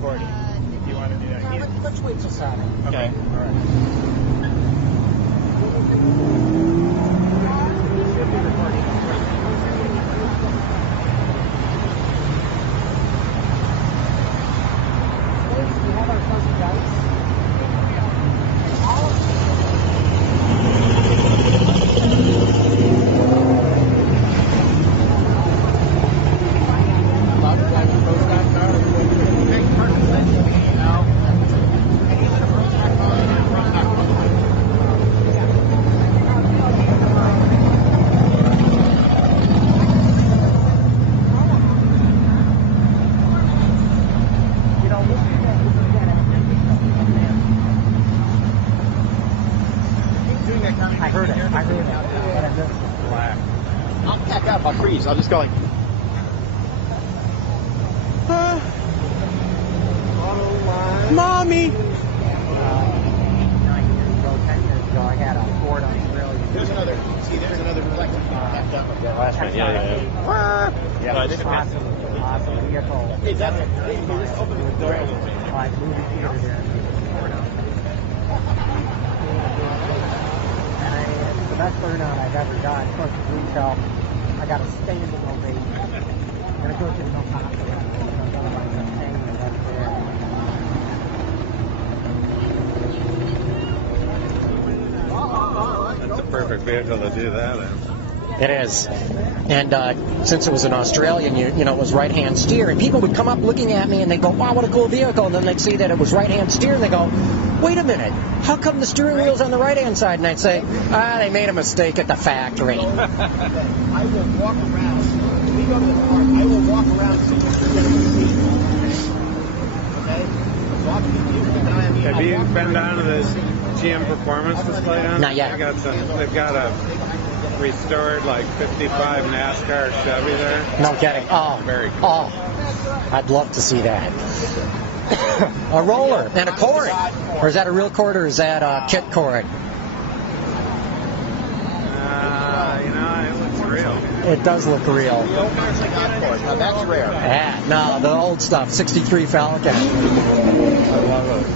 recording. If you want to do that. Let's wait till Saturday. Okay. All right. Should be recording. We have our fuzzy dice. I'll just go like. Mommy. 9 years ago, 10 years ago, I had a Ford Australia. There's another reflective. Awesome vehicle. Hey, just open the door. Movie theater there. And it's the best burnout I've ever done. Of course, retail. I got a standing ovation. I'm going to go to the hospital. Otherwise, I'm staying right there. That's a perfect vehicle to do that in. It is. And since it was an Australian, you know, it was right-hand steer. And people would come up looking at me and they'd go, wow, what a cool vehicle. And then they'd see that it was right-hand steer and they go, wait a minute, how come the steering wheel's on the right-hand side? And I'd say, they made a mistake at the factory. I will walk around. When we go to the park, I will walk around so you can get a seat. Okay? Have you been down to this GM Performance display down there? Not yet. They've got a restored like 55 NASCAR Chevy there. No kidding. Oh, very cool. Oh, I'd love to see that. A roller and a cord. Or is that a real cord or is that a kit cord? You know, it looks real. It does look real. That's rare. Yeah, no, the old stuff, 63 Falcon. I love those.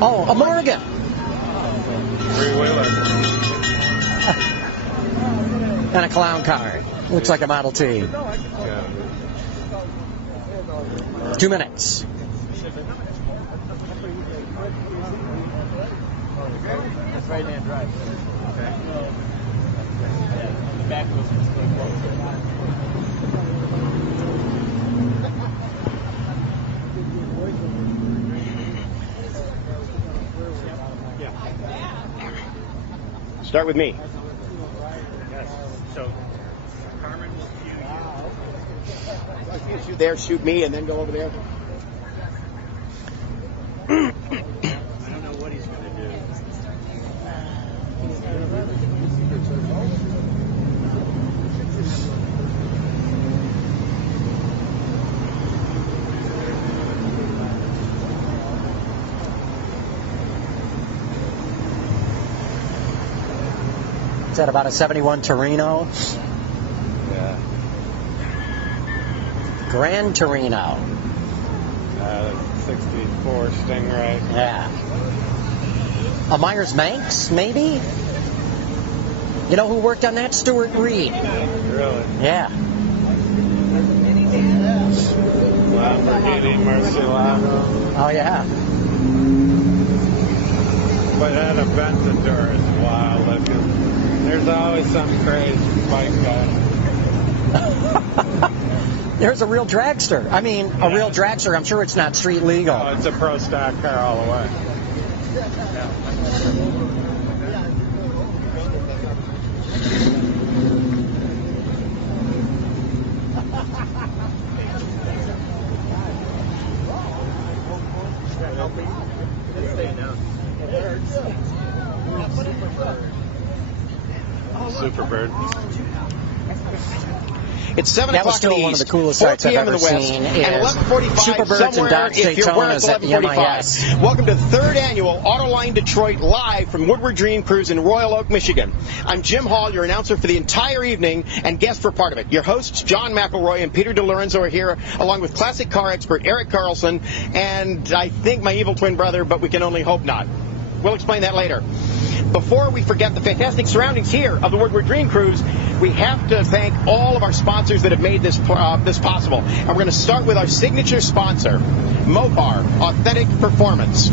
Oh, a Morgan. Three-wheeler. And a clown car. Looks like a Model T. Yeah. 2 minutes. That's right-hand drive. Okay. The back wheels are still closed. Start with me. Yes. So, Carmen will cue you. Shoot there, shoot me, and then go over there. I don't know what he's going to do. Is that about a 71 Torino? Yeah. Grand Torino. 64 Stingray. Yeah. A Myers Manx, maybe? You know who worked on that? Stuart Reed. Really? Yeah. Lamborghini Murcielago. Oh, yeah. But that Aventador is wild looking. There's always some crazy bike guy. There's a real dragster. I mean, a real dragster. I'm sure it's not street legal. Oh, it's a pro stock car all the way. Superbird. It's 7 That was o'clock in still the one of east, the coolest 4 sights I've p.m. in ever the west, seen and is 11:45 Superbirds and somewhere Dodge if you're where Daytonas it's at the 11:45. MIS. Welcome to the third annual Autoline Detroit live from Woodward Dream Cruise in Royal Oak, Michigan. I'm Jim Hall, your announcer for the entire evening and guest for part of it. Your hosts, John McElroy and Peter Lorenzo, are here, along with classic car expert Eric Carlson, and I think my evil twin brother, but we can only hope not. We'll explain that later. Before we forget the fantastic surroundings here of the Woodward Dream Cruise, we have to thank all of our sponsors that have made this possible. And we're going to start with our signature sponsor, Mopar, Authentic Performance.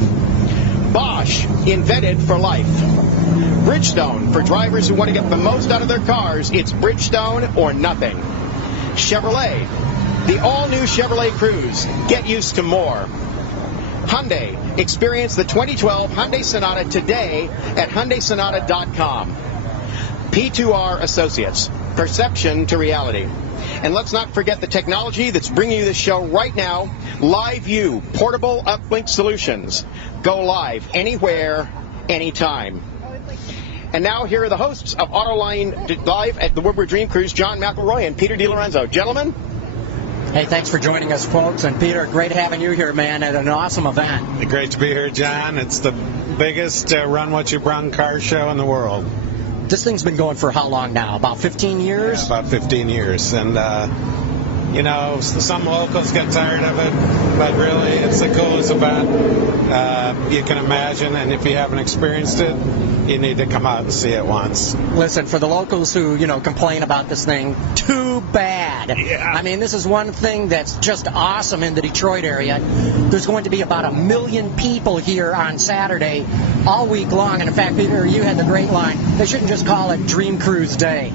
Bosch, Invented for Life. Bridgestone, for drivers who want to get the most out of their cars, it's Bridgestone or nothing. Chevrolet, the all-new Chevrolet Cruze. Get used to more. Hyundai. Experience the 2012 Hyundai Sonata today at HyundaiSonata.com. P2R Associates. Perception to reality. And let's not forget the technology that's bringing you this show right now. Live View. Portable uplink solutions. Go live anywhere, anytime. And now here are the hosts of Autoline Live at the Woodward Dream Cruise, John McElroy and Peter DiLorenzo. Gentlemen? Hey, thanks for joining us, folks. And Peter, great having you here, man, at an awesome event. Great to be here, John. It's the biggest Run What You Brung car show in the world. This thing's been going for how long now? About 15 years? Yeah, about 15 years. And, you know, some locals get tired of it, but really it's the coolest event you can imagine. And if you haven't experienced it, you need to come out and see it once. Listen, for the locals who, complain about this thing, too bad. Yeah. I mean, this is one thing that's just awesome in the Detroit area. There's going to be about 1 million people here on Saturday all week long. And in fact, Peter, you had the great line, they shouldn't just call it Dream Cruise Day.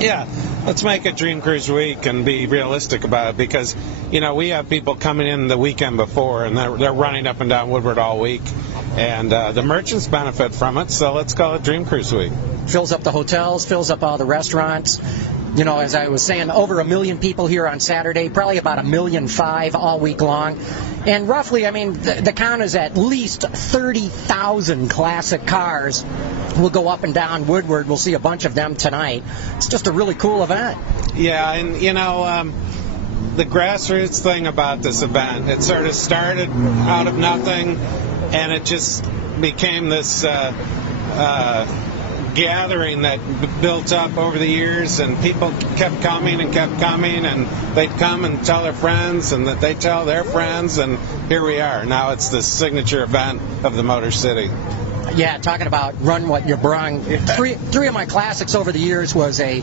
Yeah, let's make it Dream Cruise Week and be realistic about it because, we have people coming in the weekend before and they're running up and down Woodward all week. And the merchants benefit from it, so let's call it Dream Cruise Week. Fills up the hotels, fills up all the restaurants. As I was saying, over 1 million people here on Saturday, probably about 1.5 million all week long. And roughly, the count is at least 30,000 classic cars will go up and down Woodward. We'll see a bunch of them tonight. It's just a really cool event. Yeah, and, the grassroots thing about this event, it sort of started out of nothing, and it just became this gathering that built up over the years, and people kept coming, and they'd come and tell their friends, and that they tell their friends, and here we are. Now it's the signature event of the Motor City. Yeah, talking about Run What You Brung. Three of my classics over the years was a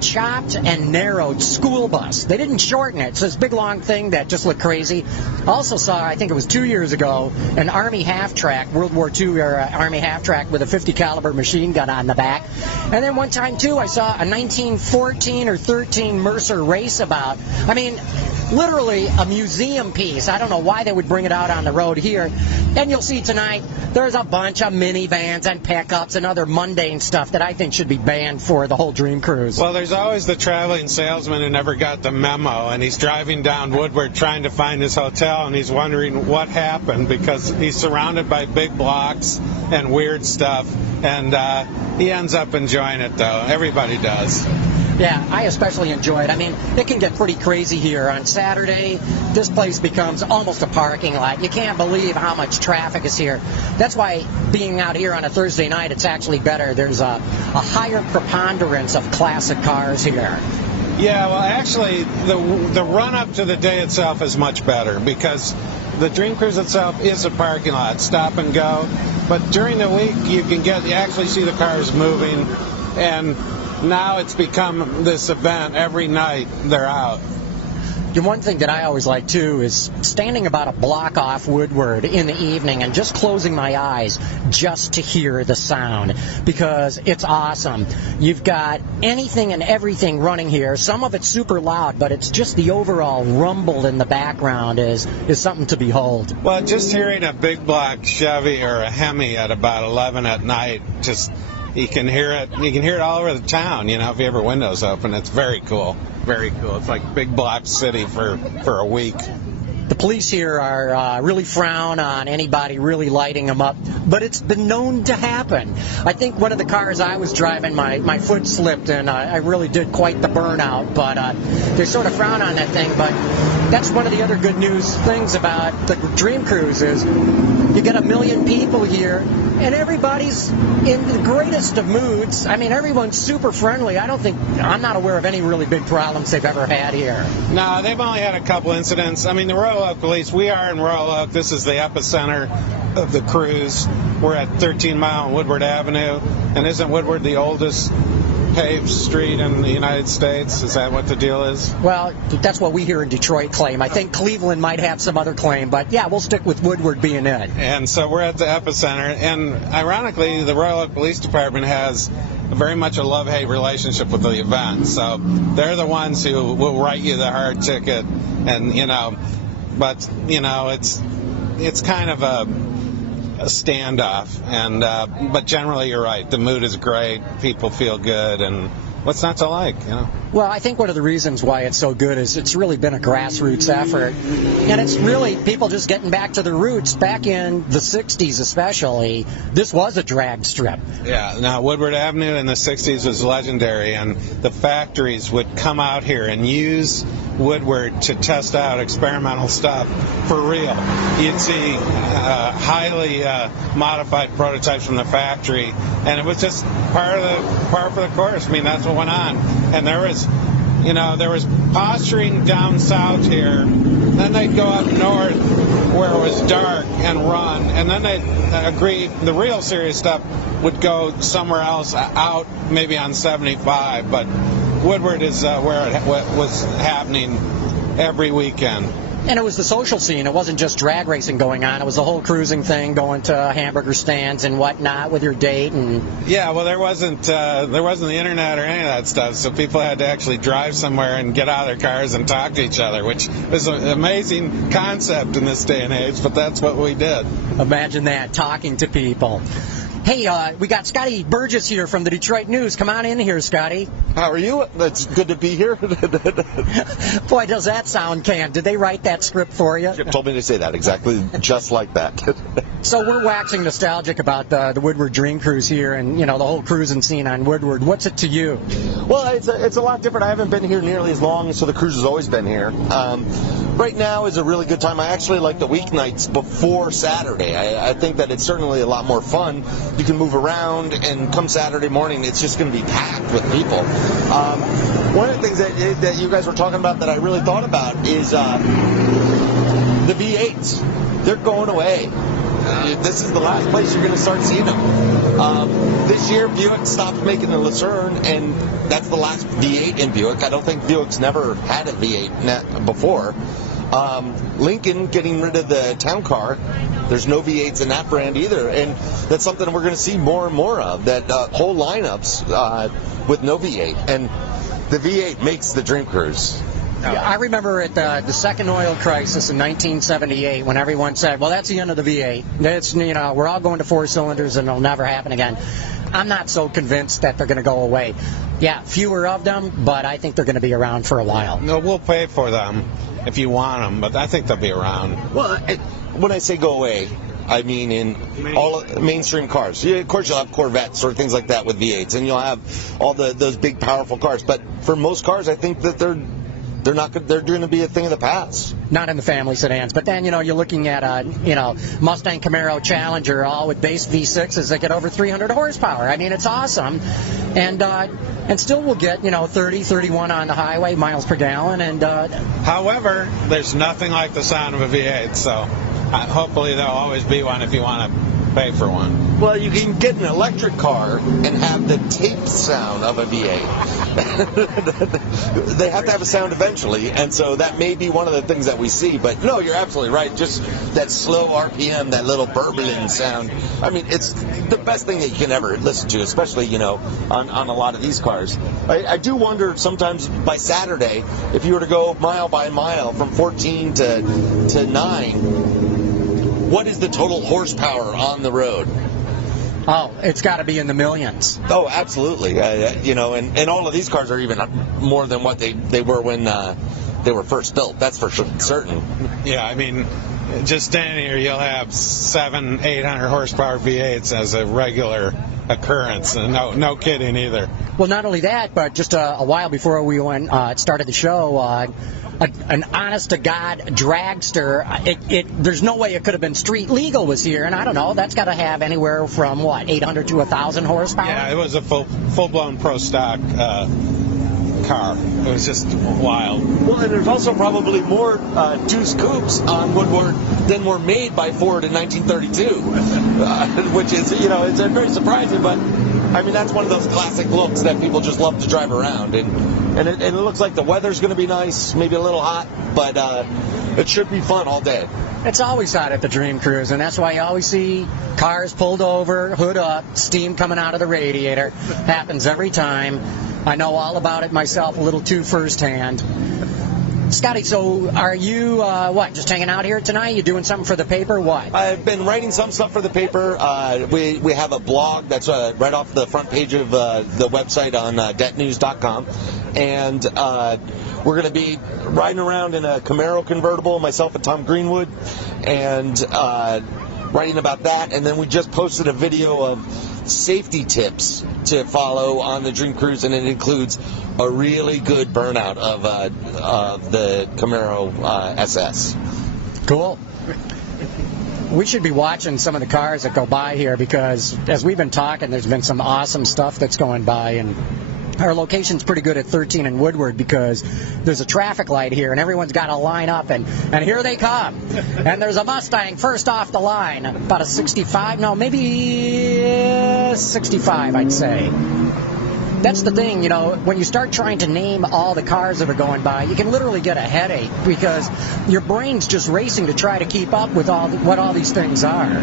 chopped and narrowed school bus. They didn't shorten it. It's this big long thing that just looked crazy. Also saw, I think it was 2 years ago, an Army half-track, World War II era Army half-track with a 50 caliber machine gun on the back. And then one time, too, I saw a 1914 or 13 Mercer raceabout. Literally a museum piece. I don't know why they would bring it out on the road here. And you'll see tonight, there's a bunch of minivans and pickups and other mundane stuff that I think should be banned for the whole Dream Cruise. Well, there's always the traveling salesman who never got the memo, and he's driving down Woodward trying to find his hotel, and he's wondering what happened because he's surrounded by big blocks and weird stuff, and he ends up enjoying it, though. Everybody does. Yeah, I especially enjoy it. It can get pretty crazy here. On Saturday, this place becomes almost a parking lot. You can't believe how much traffic is here. That's why being out here on a Thursday night, it's actually better. There's a higher preponderance of classic cars here. Yeah, well, actually, the run-up to the day itself is much better because the Dream Cruise itself is a parking lot, stop and go. But during the week, you actually see the cars moving, and now it's become this event. Every night they're out. The one thing that I always like, too, is standing about a block off Woodward in the evening and just closing my eyes just to hear the sound, because it's awesome. You've got anything and everything running here. Some of it's super loud, but it's just the overall rumble in the background is something to behold. Well, just hearing a big block Chevy or a Hemi at about 11 at night, you can hear it. You can hear it all over the town, if you have your windows open. It's very cool. Very cool. It's like big block city for a week. the police here are really frown on anybody really lighting them up, but it's been known to happen. I think one of the cars I was driving, my foot slipped and I really did quite the burnout, but they sort of frown on that thing. But that's one of the other good news things about the Dream Cruise is you get 1 million people here, and everybody's in the greatest of moods. I mean, everyone's super friendly. I'm not aware of any really big problems they've ever had here. No, they've only had a couple incidents. I mean, the Royal Oak Police, we are in Royal Oak. This is the epicenter of the cruise. We're at 13 Mile and Woodward Avenue. And isn't Woodward the oldest paved street in the United States? Is that what the deal is? Well, that's what we here in Detroit claim. I think Cleveland might have some other claim, but yeah, we'll stick with Woodward being it. And so we're at the epicenter, and ironically, the Royal Oak Police Department has very much a love-hate relationship with the event. So they're the ones who will write you the hard ticket, and but it's kind of a standoff, and but generally you're right. The mood is great. People feel good, and what's not to like, Well, I think one of the reasons why it's so good is it's really been a grassroots effort, and it's really people just getting back to their roots. Back in the 60s especially, this was a drag strip. Yeah, now Woodward Avenue in the 60s was legendary, and the factories would come out here and use Woodward to test out experimental stuff for real. You'd see highly modified prototypes from the factory, and it was just par for the course. I mean, that's what went on. And there was posturing down south here. Then they'd go up north where it was dark and run, and then they'd agree the real serious stuff would go somewhere else out, maybe on 75. But Woodward is where it was happening every weekend. And it was the social scene. It wasn't just drag racing going on. It was the whole cruising thing, going to hamburger stands and whatnot with your date. And yeah, well, there wasn't the internet or any of that stuff, so people had to actually drive somewhere and get out of their cars and talk to each other, which is an amazing concept in this day and age, but that's what we did. Imagine that, talking to people. Hey, we got Scotty Burgess here from the Detroit News. Come on in here, Scotty. How are you? It's good to be here. Boy, does that sound canned. Did they write that script for you? Chip told me to say that exactly, just like that. So we're waxing nostalgic about the Woodward Dream Cruise here and, the whole cruising scene on Woodward. What's it to you? Well, it's a lot different. I haven't been here nearly as long, so the cruise has always been here. Right now is a really good time. I actually like the weeknights before Saturday. I think that it's certainly a lot more fun. You can move around, and come Saturday morning, it's just going to be packed with people. One of the things that you guys were talking about that I really thought about is the V8s. They're going away. This is the last place you're going to start seeing them. This year, Buick stopped making the Lucerne, and that's the last V8 in Buick. I don't think Buick's never had a V8 before. Lincoln getting rid of the town car. There's no V8s in that brand either, and that's something we're going to see more and more of, that whole lineups with no V8, and the V8 makes the Dream Cruise. Yeah, I remember at the second oil crisis in 1978 when everyone said, well, that's the end of the V8. That's, we're all going to 4 cylinders and it'll never happen again. I'm not so convinced that they're going to go away. Yeah, fewer of them, but I think they're going to be around for a while. No, we'll pay for them if you want them, but I think they'll be around. Well, when I say go away, I mean in all mainstream cars. Yeah, of course, you'll have Corvettes or things like that with V8s, and you'll have all those big, powerful cars. But for most cars, I think that they're going to be a thing of the past. Not in the family sedans, but then you're looking at Mustang, Camaro, Challenger, all with base V6s that get over 300 horsepower. I mean, it's awesome, and still we'll get 30, 31 on the highway miles per gallon. And however, there's nothing like the sound of a V8, so hopefully there'll always be one if you want to pay for one. Well, you can get an electric car and have the taped sound of a V8. They have to have a sound eventually, and so that may be one of the things that we see. But no, you're absolutely right. Just that slow RPM, that little burbling sound. I mean, it's the best thing that you can ever listen to, especially, on a lot of these cars. I do wonder sometimes by Saturday, if you were to go mile by mile from 14 to 9, what is the total horsepower on the road? Oh, it's got to be in the millions. Oh, absolutely. And all of these cars are even more than what they were when they were first built. That's for certain. Yeah, I mean, just standing here, you'll have 700-800 horsepower V8s as a regular occurrence. And no kidding either. Well, not only that, but just a while before we started the show, an honest-to-God dragster, there's no way it could have been street legal was here, and I don't know, that's got to have anywhere from, 800 to 1,000 horsepower? Yeah, it was a full-blown pro stock car. It was just wild. Well, and there's also probably more deuce coupes on Woodward than were made by Ford in 1932, which is, it's very surprising, but I mean, that's one of those classic looks that people just love to drive around, and it looks like the weather's going to be nice, maybe a little hot, but it should be fun all day. It's always hot at the Dream Cruise, and that's why you always see cars pulled over, hood up, steam coming out of the radiator. Happens every time. I know all about it myself, a little too firsthand. Scotty, so are you, just hanging out here tonight? You doing something for the paper? What? I've been writing some stuff for the paper. We have a blog that's right off the front page of the website on detnews.com. And we're going to be riding around in a Camaro convertible, myself and Tom Greenwood, and writing about that. And then we just posted a video of safety tips to follow on the Dream Cruise, and it includes a really good burnout of the Camaro SS. Cool. We should be watching some of the cars that go by here, because as we've been talking, there's been some awesome stuff that's going by, and our location's pretty good at 13 and Woodward because there's a traffic light here and everyone's got to line up, and here they come. And there's a Mustang first off the line, about a 65, no, maybe 65, I'd say. That's the thing, when you start trying to name all the cars that are going by, you can literally get a headache because your brain's just racing to try to keep up with what all these things are.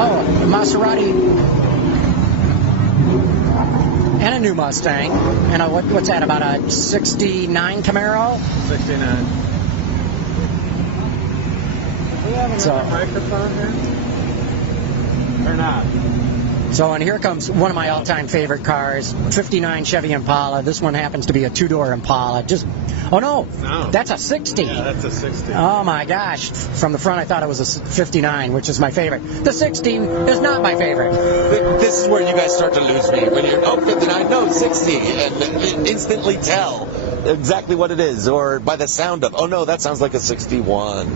Oh, a Maserati and a new Mustang. And what's that, about a 69 Camaro? 69. Do we have another microphone here? Or not? So, and here comes one of my all-time favorite cars, 59 Chevy Impala. This one happens to be a two-door Impala. No, that's a 60. Yeah, that's a 60. Oh, my gosh. From the front, I thought it was a 59, which is my favorite. The 60 is not my favorite. This is where you guys start to lose me. When you're, 59, no, 60, and instantly tell exactly what it is, or by the sound of, no, that sounds like a 61.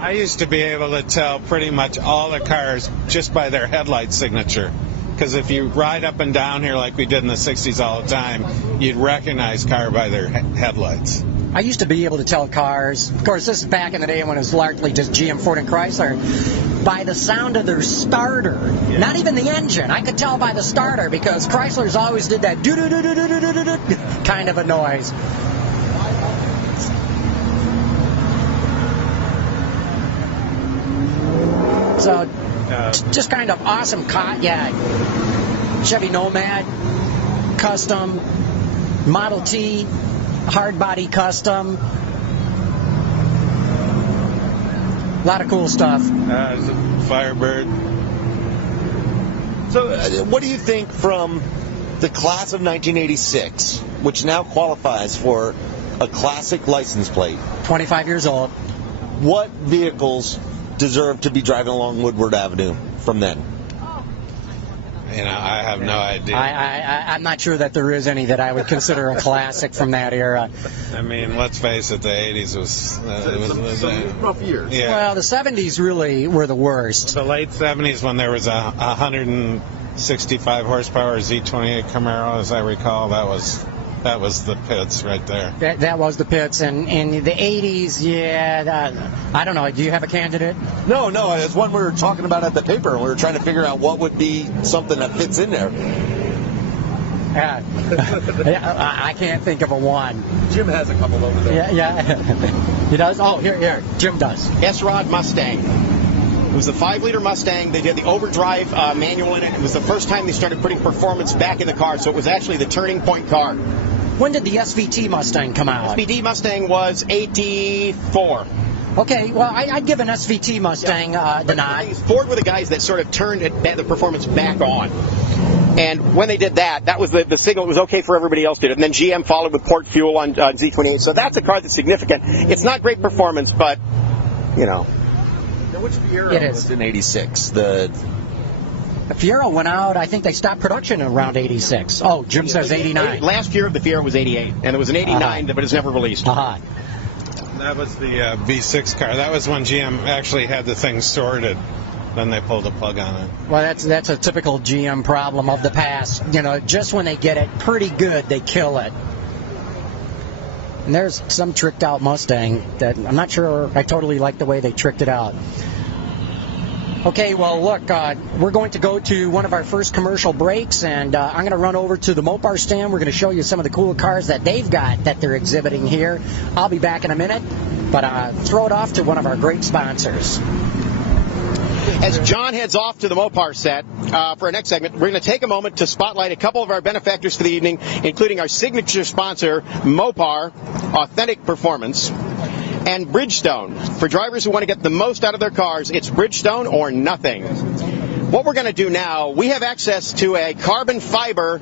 I used to be able to tell pretty much all the cars just by their headlight signature. Because if you ride up and down here like we did in the 60s all the time, you'd recognize car by their headlights. I used to be able to tell cars, of course this is back in the day when it was largely just GM, Ford, and Chrysler, by the sound of their starter. Yeah. Not even the engine. I could tell by the starter because Chrysler's always did that do-do-do-do-do-do-do kind of a noise. So, just kind of awesome Chevy Nomad, custom, Model T, hard body custom. A lot of cool stuff. Firebird. So, what do you think from the class of 1986, which now qualifies for a classic license plate? 25 years old. What vehicles deserve to be driving along Woodward Avenue from then? I have no idea. I'm not sure that there is any that I would consider a classic from that era. I mean, let's face it, the 80s was some rough years. Yeah. Well, the 70s really were the worst. The late 70s when there was a 165 horsepower Z28 Camaro, as I recall, that was the pits right there. That was the pits. And in the 80s, I don't know. Do you have a candidate? No. It's one we were talking about at the paper, and we were trying to figure out what would be something that fits in there. I can't think of a one. Jim has a couple over there. Yeah. He does? Oh, here. Jim does. S-Rod Mustang. It was a 5-liter Mustang. They did the overdrive manual in it. It was the first time they started putting performance back in the car, so it was actually the turning point car. When did the SVT Mustang come out? SVT Mustang was 84. Okay, well, I'd give an SVT Mustang the nod. Ford were the guys that sort of turned the performance back on. And when they did that, that was the signal. It was okay for everybody else to do it. And then GM followed with port fuel on Z28. So that's a car that's significant. It's not great performance, but, you know. Now, which Fiero was in 86? The Fiero went out, I think they stopped production around 86. Oh, Jim says 89. Last year, the Fiero was 88, and there was an 89, but it's never released. That was the V6 car. That was when GM actually had the thing sorted. Then they pulled the plug on it. Well, that's a typical GM problem of the past. You know, just when they get it pretty good, they kill it. And there's some tricked out Mustang that I'm not sure I totally like the way they tricked it out. Okay, well, look, we're going to go to one of our first commercial breaks, and I'm going to run over to the Mopar stand. We're going to show you some of the cool cars that they've got that they're exhibiting here. I'll be back in a minute, but throw it off to one of our great sponsors. As John heads off to the Mopar set for our next segment, we're going to take a moment to spotlight a couple of our benefactors for the evening, including our signature sponsor, Mopar, Authentic Performance, and Bridgestone. For drivers who want to get the most out of their cars, it's Bridgestone or nothing. What we're going to do now, we have access to a carbon fiber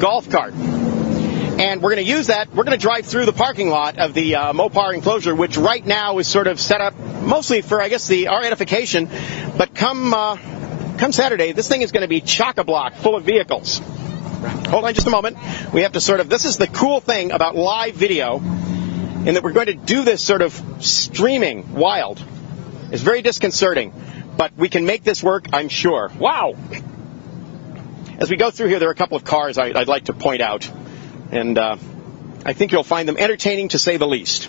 golf cart. And we're going to use that. We're going to drive through the parking lot of the Mopar enclosure, which right now is sort of set up mostly for, I guess, our edification. But come Saturday, this thing is going to be chock-a-block full of vehicles. Hold on just a moment. We have to this is the cool thing about live video, in that we're going to do this sort of streaming wild. It's very disconcerting, but we can make this work, I'm sure. Wow! As we go through here, there are a couple of cars I'd like to point out. And I think you'll find them entertaining, to say the least.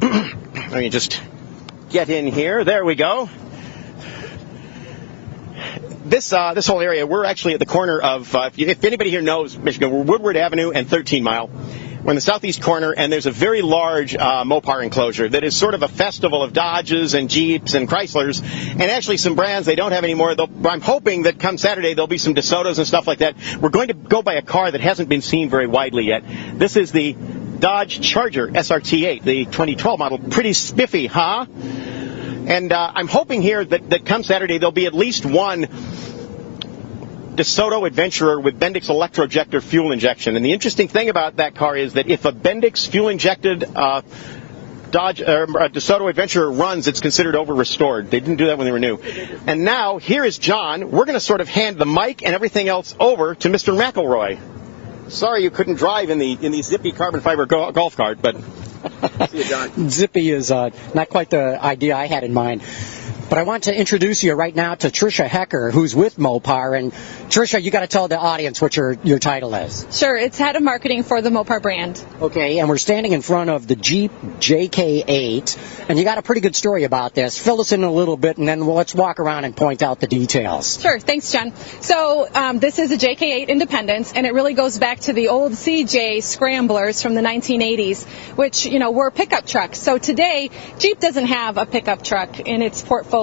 Let me just get in here. There we go. This whole area, we're actually at the corner of, if anybody here knows Michigan, we're Woodward Avenue and 13 Mile. We're in the southeast corner, and there's a very large Mopar enclosure that is sort of a festival of Dodges and Jeeps and Chryslers, and actually some brands they don't have anymore. I'm hoping that come Saturday there'll be some DeSotos and stuff like that. We're going to go by a car that hasn't been seen very widely yet. This is the Dodge Charger SRT8, the 2012 model. Pretty spiffy, huh? And I'm hoping here that come Saturday there'll be at least one DeSoto Adventurer with Bendix electrojector fuel injection. And the interesting thing about that car is that if a Bendix fuel-injected DeSoto Adventurer runs, it's considered over-restored. They didn't do that when they were new. And now, here is John. We're going to sort of hand the mic and everything else over to Mr. McElroy. Sorry you couldn't drive in the zippy carbon fiber golf cart, but see you, John. Zippy is not quite the idea I had in mind. But I want to introduce you right now to Tricia Hecker, who's with Mopar. And Tricia, you got to tell the audience what your title is. Sure, it's head of marketing for the Mopar brand. Okay, and we're standing in front of the Jeep JK8, and you got a pretty good story about this. Fill us in a little bit, and then let's walk around and point out the details. Sure, thanks, John. So this is a JK8 Independence, and it really goes back to the old CJ Scramblers from the 1980s, which, were pickup trucks. So today, Jeep doesn't have a pickup truck in its portfolio,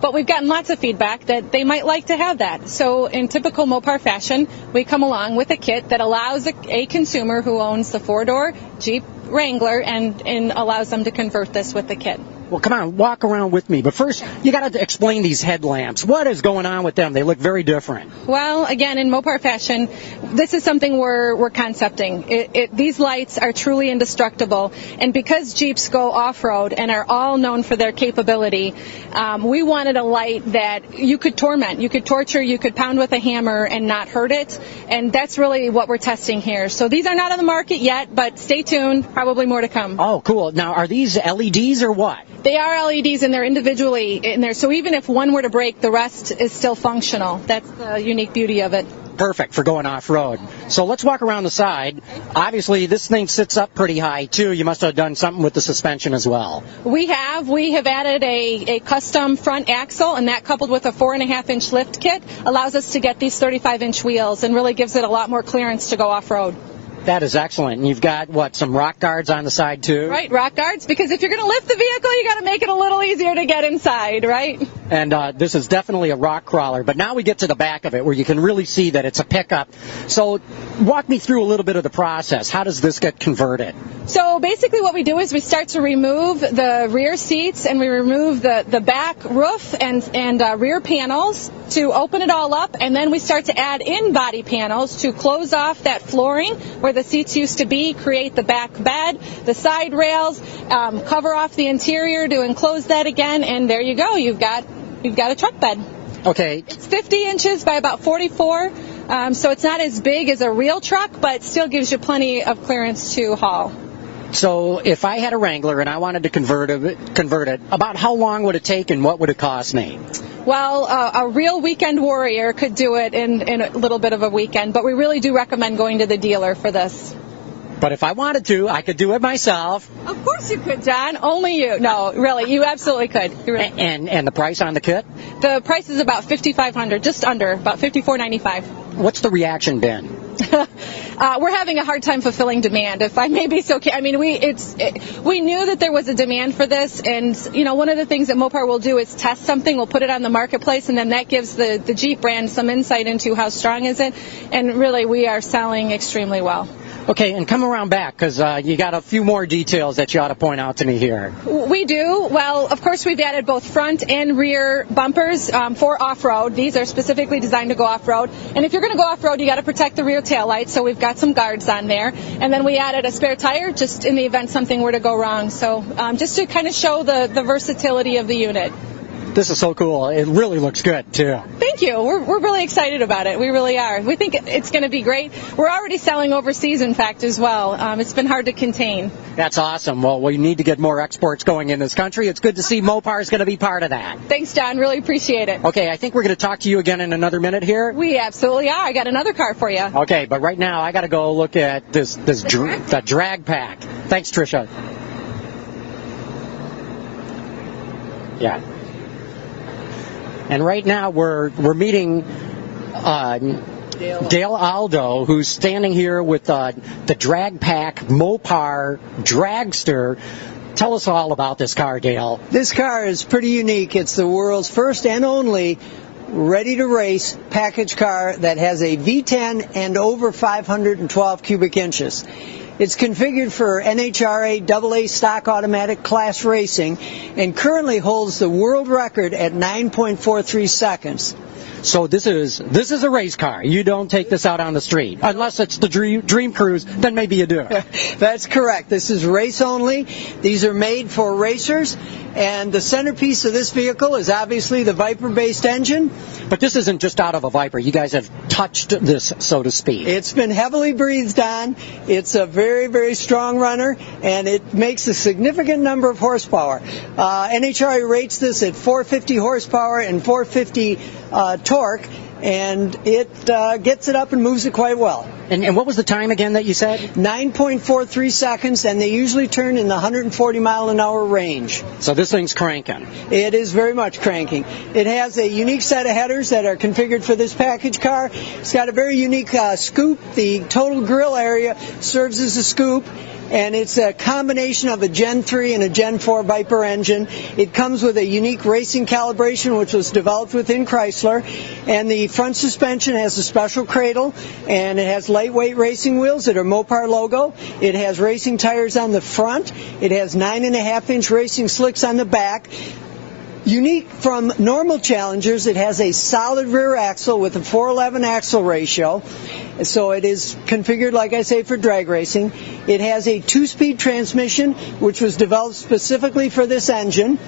but we've gotten lots of feedback that they might like to have that. So in typical Mopar fashion, we come along with a kit that allows a consumer who owns the four-door Jeep Wrangler and allows them to convert this with the kit. Well, come on, walk around with me. But first, you got to explain these headlamps. What is going on with them? They look very different. Well, again, in Mopar fashion, this is something we're concepting. These lights are truly indestructible, and because Jeeps go off-road and are all known for their capability, we wanted a light that you could torment, you could torture, you could pound with a hammer and not hurt it, and that's really what we're testing here. So these are not on the market yet, but stay tuned, probably more to come. Oh, cool. Now, are these LEDs or what? They are LEDs, and they're individually in there, so even if one were to break, the rest is still functional. That's the unique beauty of it. Perfect for going off-road. So let's walk around the side. Obviously, this thing sits up pretty high, too. You must have done something with the suspension as well. We have added a custom front axle, and that coupled with a 4.5-inch lift kit allows us to get these 35-inch wheels and really gives it a lot more clearance to go off-road. That is excellent. And you've got, some rock guards on the side, too? Right, rock guards, because if you're going to lift the vehicle, you got to make it a little easier to get inside, right? And this is definitely a rock crawler. But now we get to the back of it where you can really see that it's a pickup. So walk me through a little bit of the process. How does this get converted? So basically what we do is we start to remove the rear seats and we remove the back roof and rear panels to open it all up, and then we start to add in body panels to close off that flooring where the seats used to be, create the back bed, the side rails, cover off the interior to enclose that again, and there you go. You've got a truck bed. Okay. It's 50 inches by about 44, so it's not as big as a real truck, but still gives you plenty of clearance to haul. So if I had a Wrangler and I wanted to convert it, about how long would it take and what would it cost me? Well, a real weekend warrior could do it in a little bit of a weekend, but we really do recommend going to the dealer for this. But if I wanted to, I could do it myself. Of course you could, John. Only you. No, really, you absolutely could. And the price on the kit? The price is about $5,500, just under, about $54.95. What's the reaction been? We're having a hard time fulfilling demand, if I may be so. I mean, we knew that there was a demand for this, and one of the things that Mopar will do is test something. We'll put it on the marketplace, and then that gives the Jeep brand some insight into how strong is it. And really, we are selling extremely well. Okay, and come around back, because you got a few more details that you ought to point out to me here. We do. Well, of course, we've added both front and rear bumpers for off-road. These are specifically designed to go off-road. And if you're going to go off-road, you got to protect the rear taillights, so we've got some guards on there. And then we added a spare tire just in the event something were to go wrong. So just to kind of show the versatility of the unit. This is so cool. It really looks good, too. Thank you. We're really excited about it. We really are. We think it's going to be great. We're already selling overseas, in fact, as well. It's been hard to contain. That's awesome. Well, we need to get more exports going in this country. It's good to see Mopar is going to be part of that. Thanks, John. Really appreciate it. Okay, I think we're going to talk to you again in another minute here. We absolutely are. I got another car for you. Okay, but right now I got to go look at the drag pack. Thanks, Tricia. Yeah. And right now we're meeting Dale Aldo, who's standing here with the Drag Pack Mopar Dragster. Tell us all about this car, Dale. This car is pretty unique. It's the world's first and only ready-to-race package car that has a V10 and over 512 cubic inches. It's configured for NHRA AA stock automatic class racing and currently holds the world record at 9.43 seconds. So this is a race car. You don't take this out on the street. Unless it's the Dream Cruise, then maybe you do. That's correct. This is race only. These are made for racers. And the centerpiece of this vehicle is obviously the Viper-based engine. But this isn't just out of a Viper. You guys have touched this, so to speak. It's been heavily breathed on. It's a very, very strong runner, and it makes a significant number of horsepower. NHRA rates this at 450 horsepower and 450 torque, and it gets it up and moves it quite well. And what was the time again that you said? 9.43 seconds, and they usually turn in the 140 mile an hour range. So this thing's cranking. It is very much cranking. It has a unique set of headers that are configured for this package car. It's got a very unique scoop. The total grill area serves as a scoop. And it's a combination of a Gen 3 and a Gen 4 Viper engine. It comes with a unique racing calibration, which was developed within Chrysler. And the front suspension has a special cradle, and it has lightweight racing wheels that are Mopar logo. It has racing tires on the front. It has 9.5-inch racing slicks on the back. Unique from normal Challengers, it has a solid rear axle with a 411 axle ratio. So it is configured, like I say, for drag racing. It has a 2-speed transmission, which was developed specifically for this engine.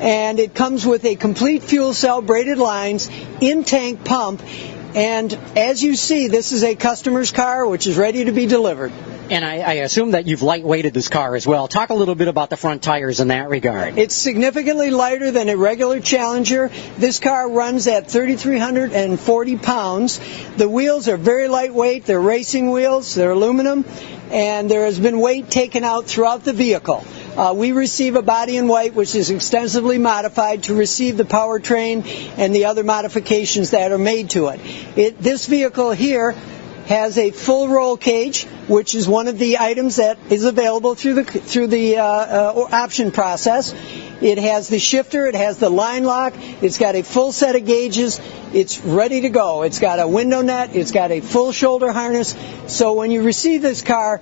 And it comes with a complete fuel cell, braided lines, in-tank pump. And as you see, this is a customer's car, which is ready to be delivered. And I assume that you've lightweighted this car as well. Talk a little bit about the front tires in that regard. It's significantly lighter than a regular Challenger. This car runs at 3,340 pounds. The wheels are very lightweight. They're racing wheels. They're aluminum. And there has been weight taken out throughout the vehicle. We receive a body in white, which is extensively modified to receive the powertrain and the other modifications that are made to it. This vehicle here has a full roll cage, which is one of the items that is available through the option process. It has the shifter, it has the line lock, it's got a full set of gauges, it's ready to go. It's got a window net, it's got a full shoulder harness, so when you receive this car,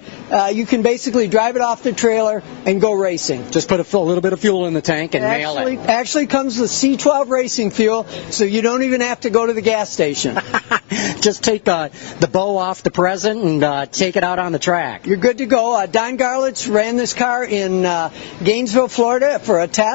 you can basically drive it off the trailer and go racing. Just put a little bit of fuel in the tank and mail it. Actually comes with C12 racing fuel, so you don't even have to go to the gas station. Just take the bow off the present and take it out on the track. You're good to go. Don Garlitz ran this car in Gainesville, Florida for a test,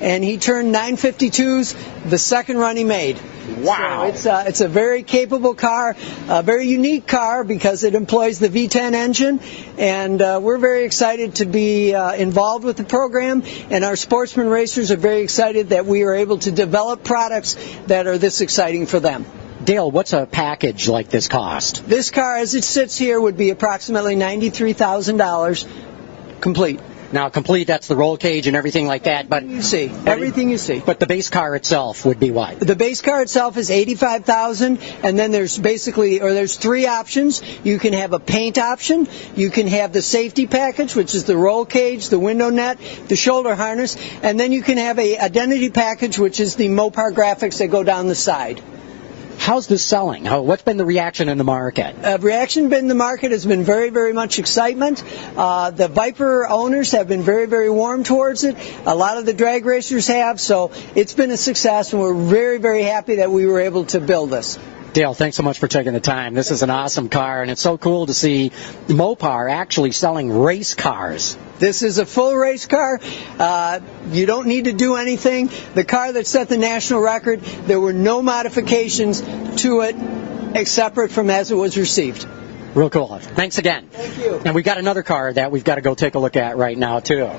and he turned 952s the second run he made. Wow. So it's a very capable car, a very unique car because it employs the V10 engine, and we're very excited to be involved with the program, and our sportsman racers are very excited that we are able to develop products that are this exciting for them. Dale, what's a package like this cost? This car, as it sits here, would be approximately $93,000 complete. Now, complete, that's the roll cage and everything like that, but everything you see. But the base car itself would be what? The base car itself is $85,000, and then there's three options. You can have a paint option, you can have the safety package, which is the roll cage, the window net, the shoulder harness, and then you can have a identity package, which is the Mopar graphics that go down the side. How's this selling? What's been the reaction in the market? Reaction in the market has been very, very much excitement. The Viper owners have been very, very warm towards it. A lot of the drag racers have, so it's been a success, and we're very, very happy that we were able to build this. Dale, thanks so much for taking the time. This is an awesome car, and it's so cool to see Mopar actually selling race cars. This is a full race car. You don't need to do anything. The car that set the national record, there were no modifications to it separate from as it was received. Real cool. Thanks again. Thank you. And we've got another car that we've got to go take a look at right now, too.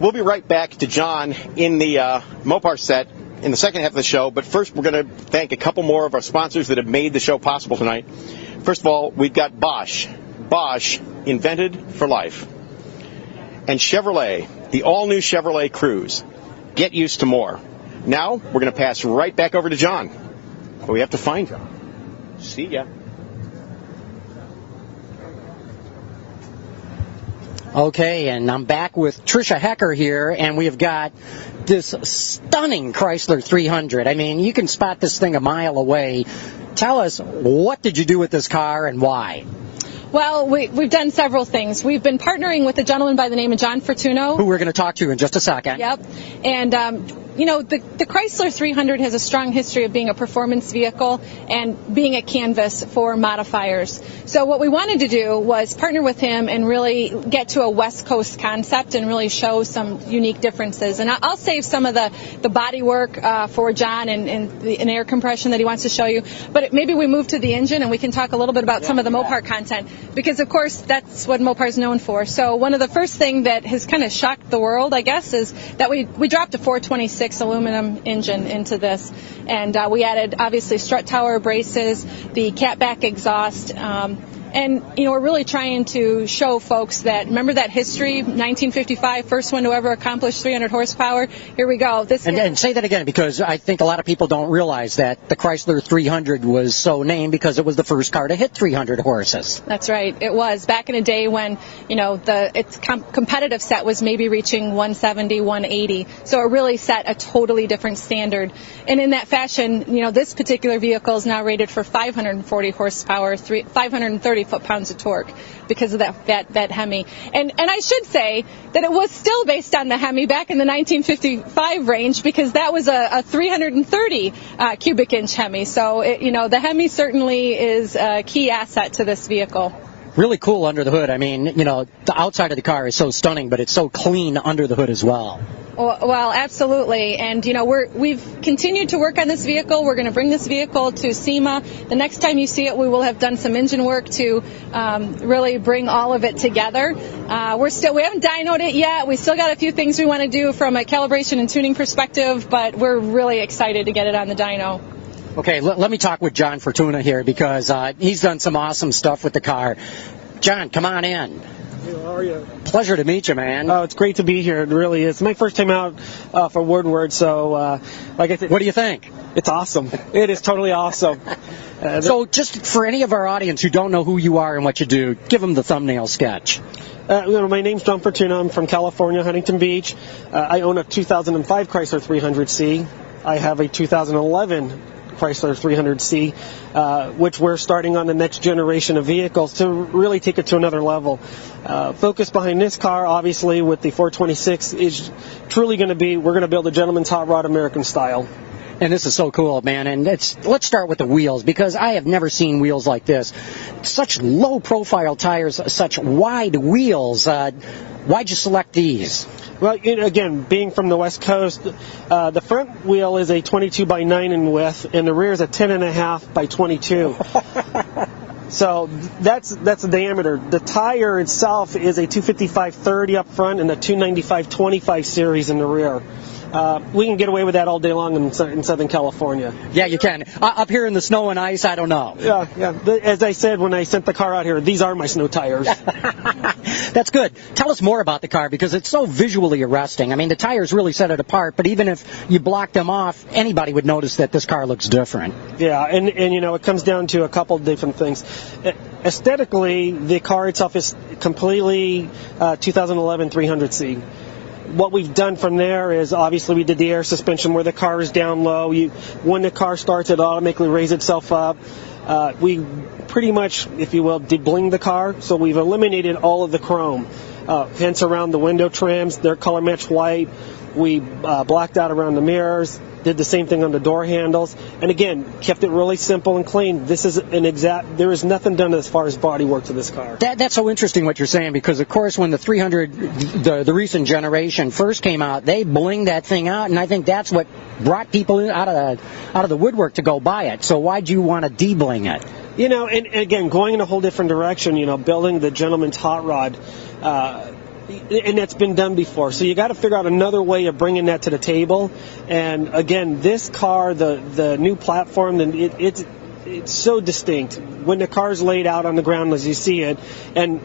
We'll be right back to John in the Mopar set in the second half of the show, but first we're going to thank a couple more of our sponsors that have made the show possible tonight. First of all, we've got Bosch. Bosch, invented for life. And Chevrolet, the all-new Chevrolet Cruise. Get used to more. Now, we're going to pass right back over to John. But we have to find him. See ya. Okay, and I'm back with Tricia Hecker here, and we have got this stunning Chrysler 300. I mean, you can spot this thing a mile away. Tell us, what did you do with this car and why? Well, we've done several things. We've been partnering with a gentleman by the name of John Fortuno, who we're going to talk to in just a second. Yep. And, the Chrysler 300 has a strong history of being a performance vehicle and being a canvas for modifiers. So what we wanted to do was partner with him and really get to a West Coast concept and really show some unique differences. And I'll save some of the body work for John and an air compression that he wants to show you. But maybe we move to the engine and we can talk a little bit about some of the Mopar content. Because, of course, that's what Mopar is known for. So one of the first things that has kind of shocked the world, I guess, is that we dropped a 426 aluminum engine into this. And we added, obviously, strut tower braces, the catback exhaust. And, we're really trying to show folks that, remember that history, 1955, first one to ever accomplish 300 horsepower? Here we go. And say that again, because I think a lot of people don't realize that the Chrysler 300 was so named because it was the first car to hit 300 horses. That's right. It was. Back in a day when, its competitive set was maybe reaching 170, 180. So it really set a totally different standard. And in that fashion, this particular vehicle is now rated for 540 horsepower, 530 foot-pounds of torque because of that Hemi. And I should say that it was still based on the Hemi back in the 1955 range because that was a 330 cubic inch Hemi. So, the Hemi certainly is a key asset to this vehicle. Really cool under the hood. I mean, the outside of the car is so stunning, but it's so clean under the hood as well. Well, absolutely. And, we've continued to work on this vehicle. We're going to bring this vehicle to SEMA. The next time you see it, we will have done some engine work to really bring all of it together. We haven't dynoed it yet. We still got a few things we want to do from a calibration and tuning perspective, but we're really excited to get it on the dyno. Okay, let me talk with John Fortuna here because he's done some awesome stuff with the car. John, come on in. How are you? Pleasure to meet you, man. Oh, it's great to be here. It really is. It's my first time out for Woodward, so like I said, What do you think? it's awesome. It is totally awesome. So just for any of our audience who don't know who you are and what you do, give them the thumbnail sketch. My name's John Fortuna. I'm from California, Huntington Beach. I own a 2005 Chrysler 300C. I have a 2011 Chrysler 300C, which we're starting on the next generation of vehicles to really take it to another level. Focus behind this car, obviously, with the 426 is truly going to be, we're going to build a gentleman's hot rod American style. And this is so cool, man. And let's start with the wheels, because I have never seen wheels like this. Such low-profile tires, such wide wheels. Why'd you select these? Well, again, being from the West Coast, the front wheel is a 22 by 9 in width, and the rear is a 10.5 by 22. So that's the diameter. The tire itself is a 255/30 up front and a 295/25 series in the rear. We can get away with that all day long in Southern California. Yeah, you can. Up here in the snow and ice, I don't know. Yeah. As I said when I sent the car out here, these are my snow tires. That's good. Tell us more about the car, because it's so visually arresting. I mean, the tires really set it apart, but even if you block them off, anybody would notice that this car looks different. Yeah, and it comes down to a couple different things. Aesthetically, the car itself is completely 2011 300C. What we've done from there is, obviously, we did the air suspension where the car is down low. When the car starts, it automatically raises itself up. We pretty much, if you will, debling the car, so we've eliminated all of the chrome. Hence around the window trims, they're color matched white. We blacked out around the mirrors, did the same thing on the door handles, and again, kept it really simple and clean. This is there is nothing done as far as body work to this car. That's so interesting what you're saying, because of course when the 300, the recent generation first came out, they blinged that thing out, and I think that's what brought people out of the woodwork to go buy it. So why'd you want to de-bling it? And again, going in a whole different direction, building the gentleman's hot rod, and that's been done before. So you got to figure out another way of bringing that to the table. And again, this car, the new platform, it's so distinct. When the car's laid out on the ground as you see it, and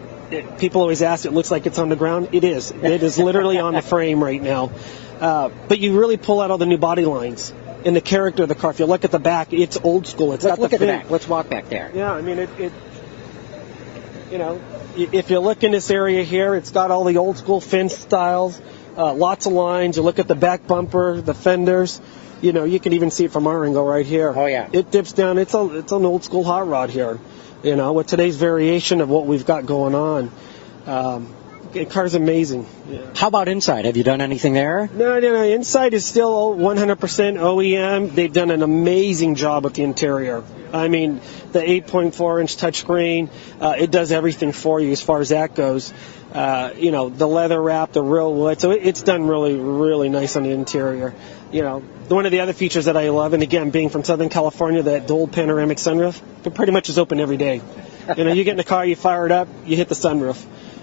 people always ask, it looks like it's on the ground. It is. It is literally on the frame right now. But you really pull out all the new body lines and the character of the car. If you look at the back, it's old school. Let's look at the back. Let's walk back there. Yeah, I mean, if you look in this area here, it's got all the old school fence styles, lots of lines. You look at the back bumper, the fenders. You can even see it from our angle right here. Oh, yeah. It dips down. It's an old school hot rod here, with today's variation of what we've got going on. The car's amazing. Yeah. How about inside? Have you done anything there? No. Inside is still 100% OEM. They've done an amazing job with the interior. I mean, the 8.4-inch touchscreen, it does everything for you as far as that goes. The leather wrap, the real wood. So it's done really, really nice on the interior. One of the other features that I love, and again, being from Southern California, that dual panoramic sunroof, it pretty much is open every day. You get in the car, you fire it up, you hit the sunroof.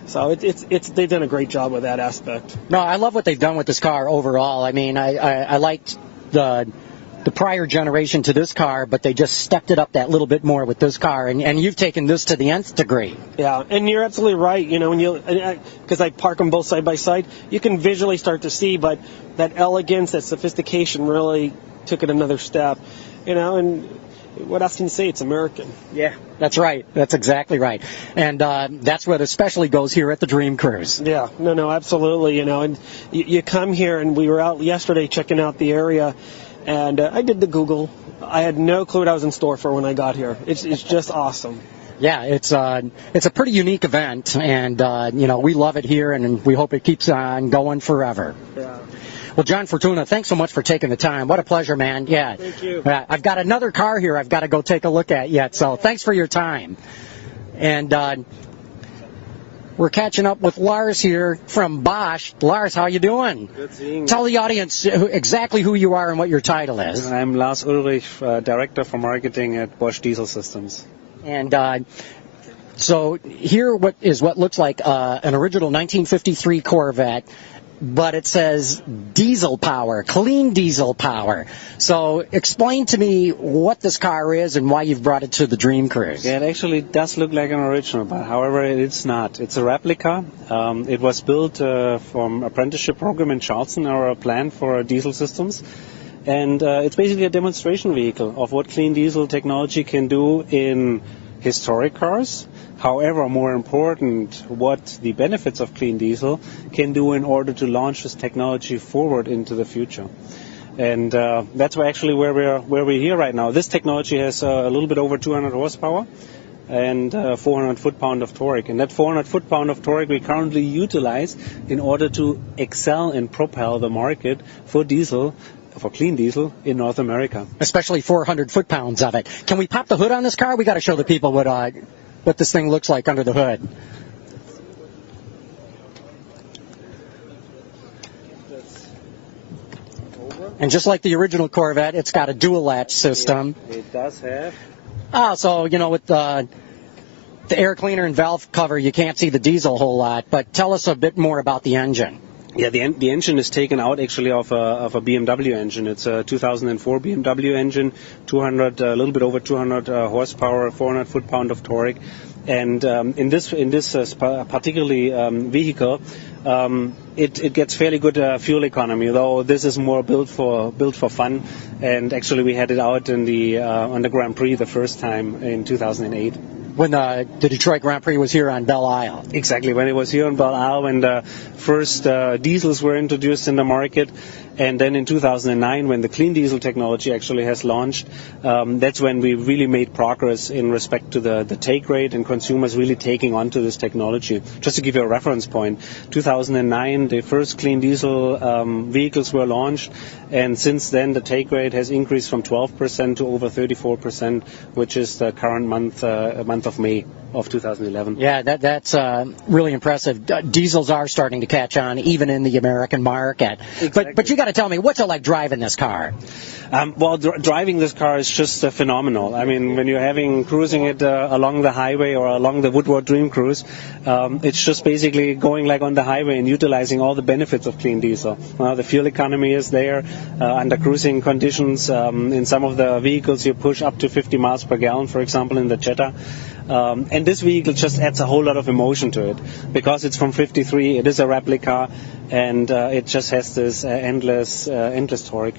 So they've done a great job with that aspect. No, I love what they've done with this car overall. I mean, I liked the prior generation to this car, but they just stepped it up that little bit more with this car, and you've taken this to the nth degree. Yeah, and you're absolutely right. Because I park them both side by side, you can visually start to see, but that elegance, that sophistication really took it another step. And what else can you say? It's American. Yeah, that's right. That's exactly right. And that's what especially goes here at the Dream Cruise. Yeah, no, absolutely. And you come here, and we were out yesterday checking out the area, and I did the Google. I had no clue what I was in store for when I got here. It's just awesome. Yeah, it's a pretty unique event, and we love it here, and we hope it keeps on going forever. Yeah. Well, John Fortuna, thanks so much for taking the time. What a pleasure, man. Yeah. Thank you. I've got another car here I've got to go take a look at yet, so thanks for your time. And we're catching up with Lars here from Bosch. Lars, how you doing? Good seeing you. Tell the audience exactly who you are and what your title is. I'm Lars Ulrich, Director for Marketing at Bosch Diesel Systems. And so here what looks like an original 1953 Corvette. but it says diesel power, clean diesel power. So explain to me what this car is and why you've brought it to the Dream Cruise. Yeah, it actually does look like an original, but however, it's not. It's a replica. It was built from apprenticeship program in Charleston, our plant for diesel systems. And it's basically a demonstration vehicle of what clean diesel technology can do in historic cars. However, more important, what the benefits of clean diesel can do in order to launch this technology forward into the future. And that's actually where we're here right now. This technology has a little bit over 200 horsepower and 400 foot-pound of torque. And that 400 foot-pound of torque we currently utilize in order to excel and propel the market for diesel, for clean diesel in North America. Especially 400 foot-pounds of it. Can we pop the hood on this car? We got to show the people what this thing looks like under the hood. And just like the original Corvette, it's got a dual latch system. It does have. So, with the air cleaner and valve cover, you can't see the diesel a whole lot. But tell us a bit more about the engine. Yeah, the engine is taken out actually of a BMW engine. It's a 2004 BMW engine, a little bit over 200 horsepower, 400 foot-pound of torque. And in this particularly vehicle, it gets fairly good fuel economy. Though this is more built for fun. And actually, we had it out on the Grand Prix the first time in 2008. When the Detroit Grand Prix was here on Belle Isle. Exactly, when it was here on Belle Isle, when the first diesels were introduced in the market. And then in 2009, when the clean diesel technology actually has launched, that's when we really made progress in respect to the take rate and consumers really taking onto this technology. Just to give you a reference point, 2009, the first clean diesel vehicles were launched, and since then the take rate has increased from 12% to over 34%, which is the current month of May of 2011. Yeah, that's really impressive. Diesels are starting to catch on, even in the American market. Exactly. But you got to tell me, what's it like driving this car? Driving this car is just phenomenal. I mean, when you're cruising it along the highway or along the Woodward Dream Cruise, it's just basically going like on the highway and utilizing all the benefits of clean diesel. The fuel economy is there under cruising conditions. In some of the vehicles, you push up to 50 miles per gallon, for example, in the Jetta. And this vehicle just adds a whole lot of emotion to it because it's from 53, it is a replica, and it just has this endless torque.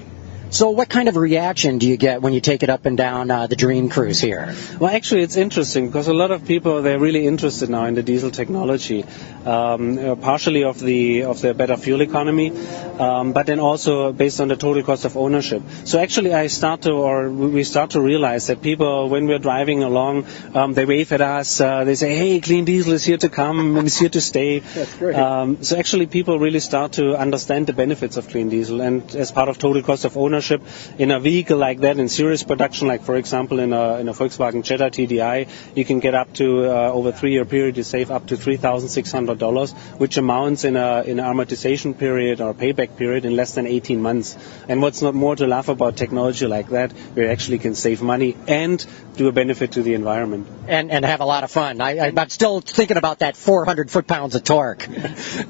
So what kind of reaction do you get when you take it up and down the Dream Cruise here? Well, actually, it's interesting because a lot of people, they're really interested now in the diesel technology, partially of the better fuel economy, but then also based on the total cost of ownership. So actually, we start to realize that people, when we're driving along, they wave at us, they say, hey, clean diesel is here to come and it's here to stay. That's great. So actually, people really start to understand the benefits of clean diesel, and as part of total cost of ownership, in a vehicle like that in serious production, like for example in a Volkswagen Jetta TDI, you can get up to over a 3-year period to save up to $3,600, which amounts in an amortization period or payback period in less than 18 months. And what's not more to laugh about technology like that, we actually can save money and do a benefit to the environment. And have a lot of fun. I'm still thinking about that 400 foot-pounds of torque.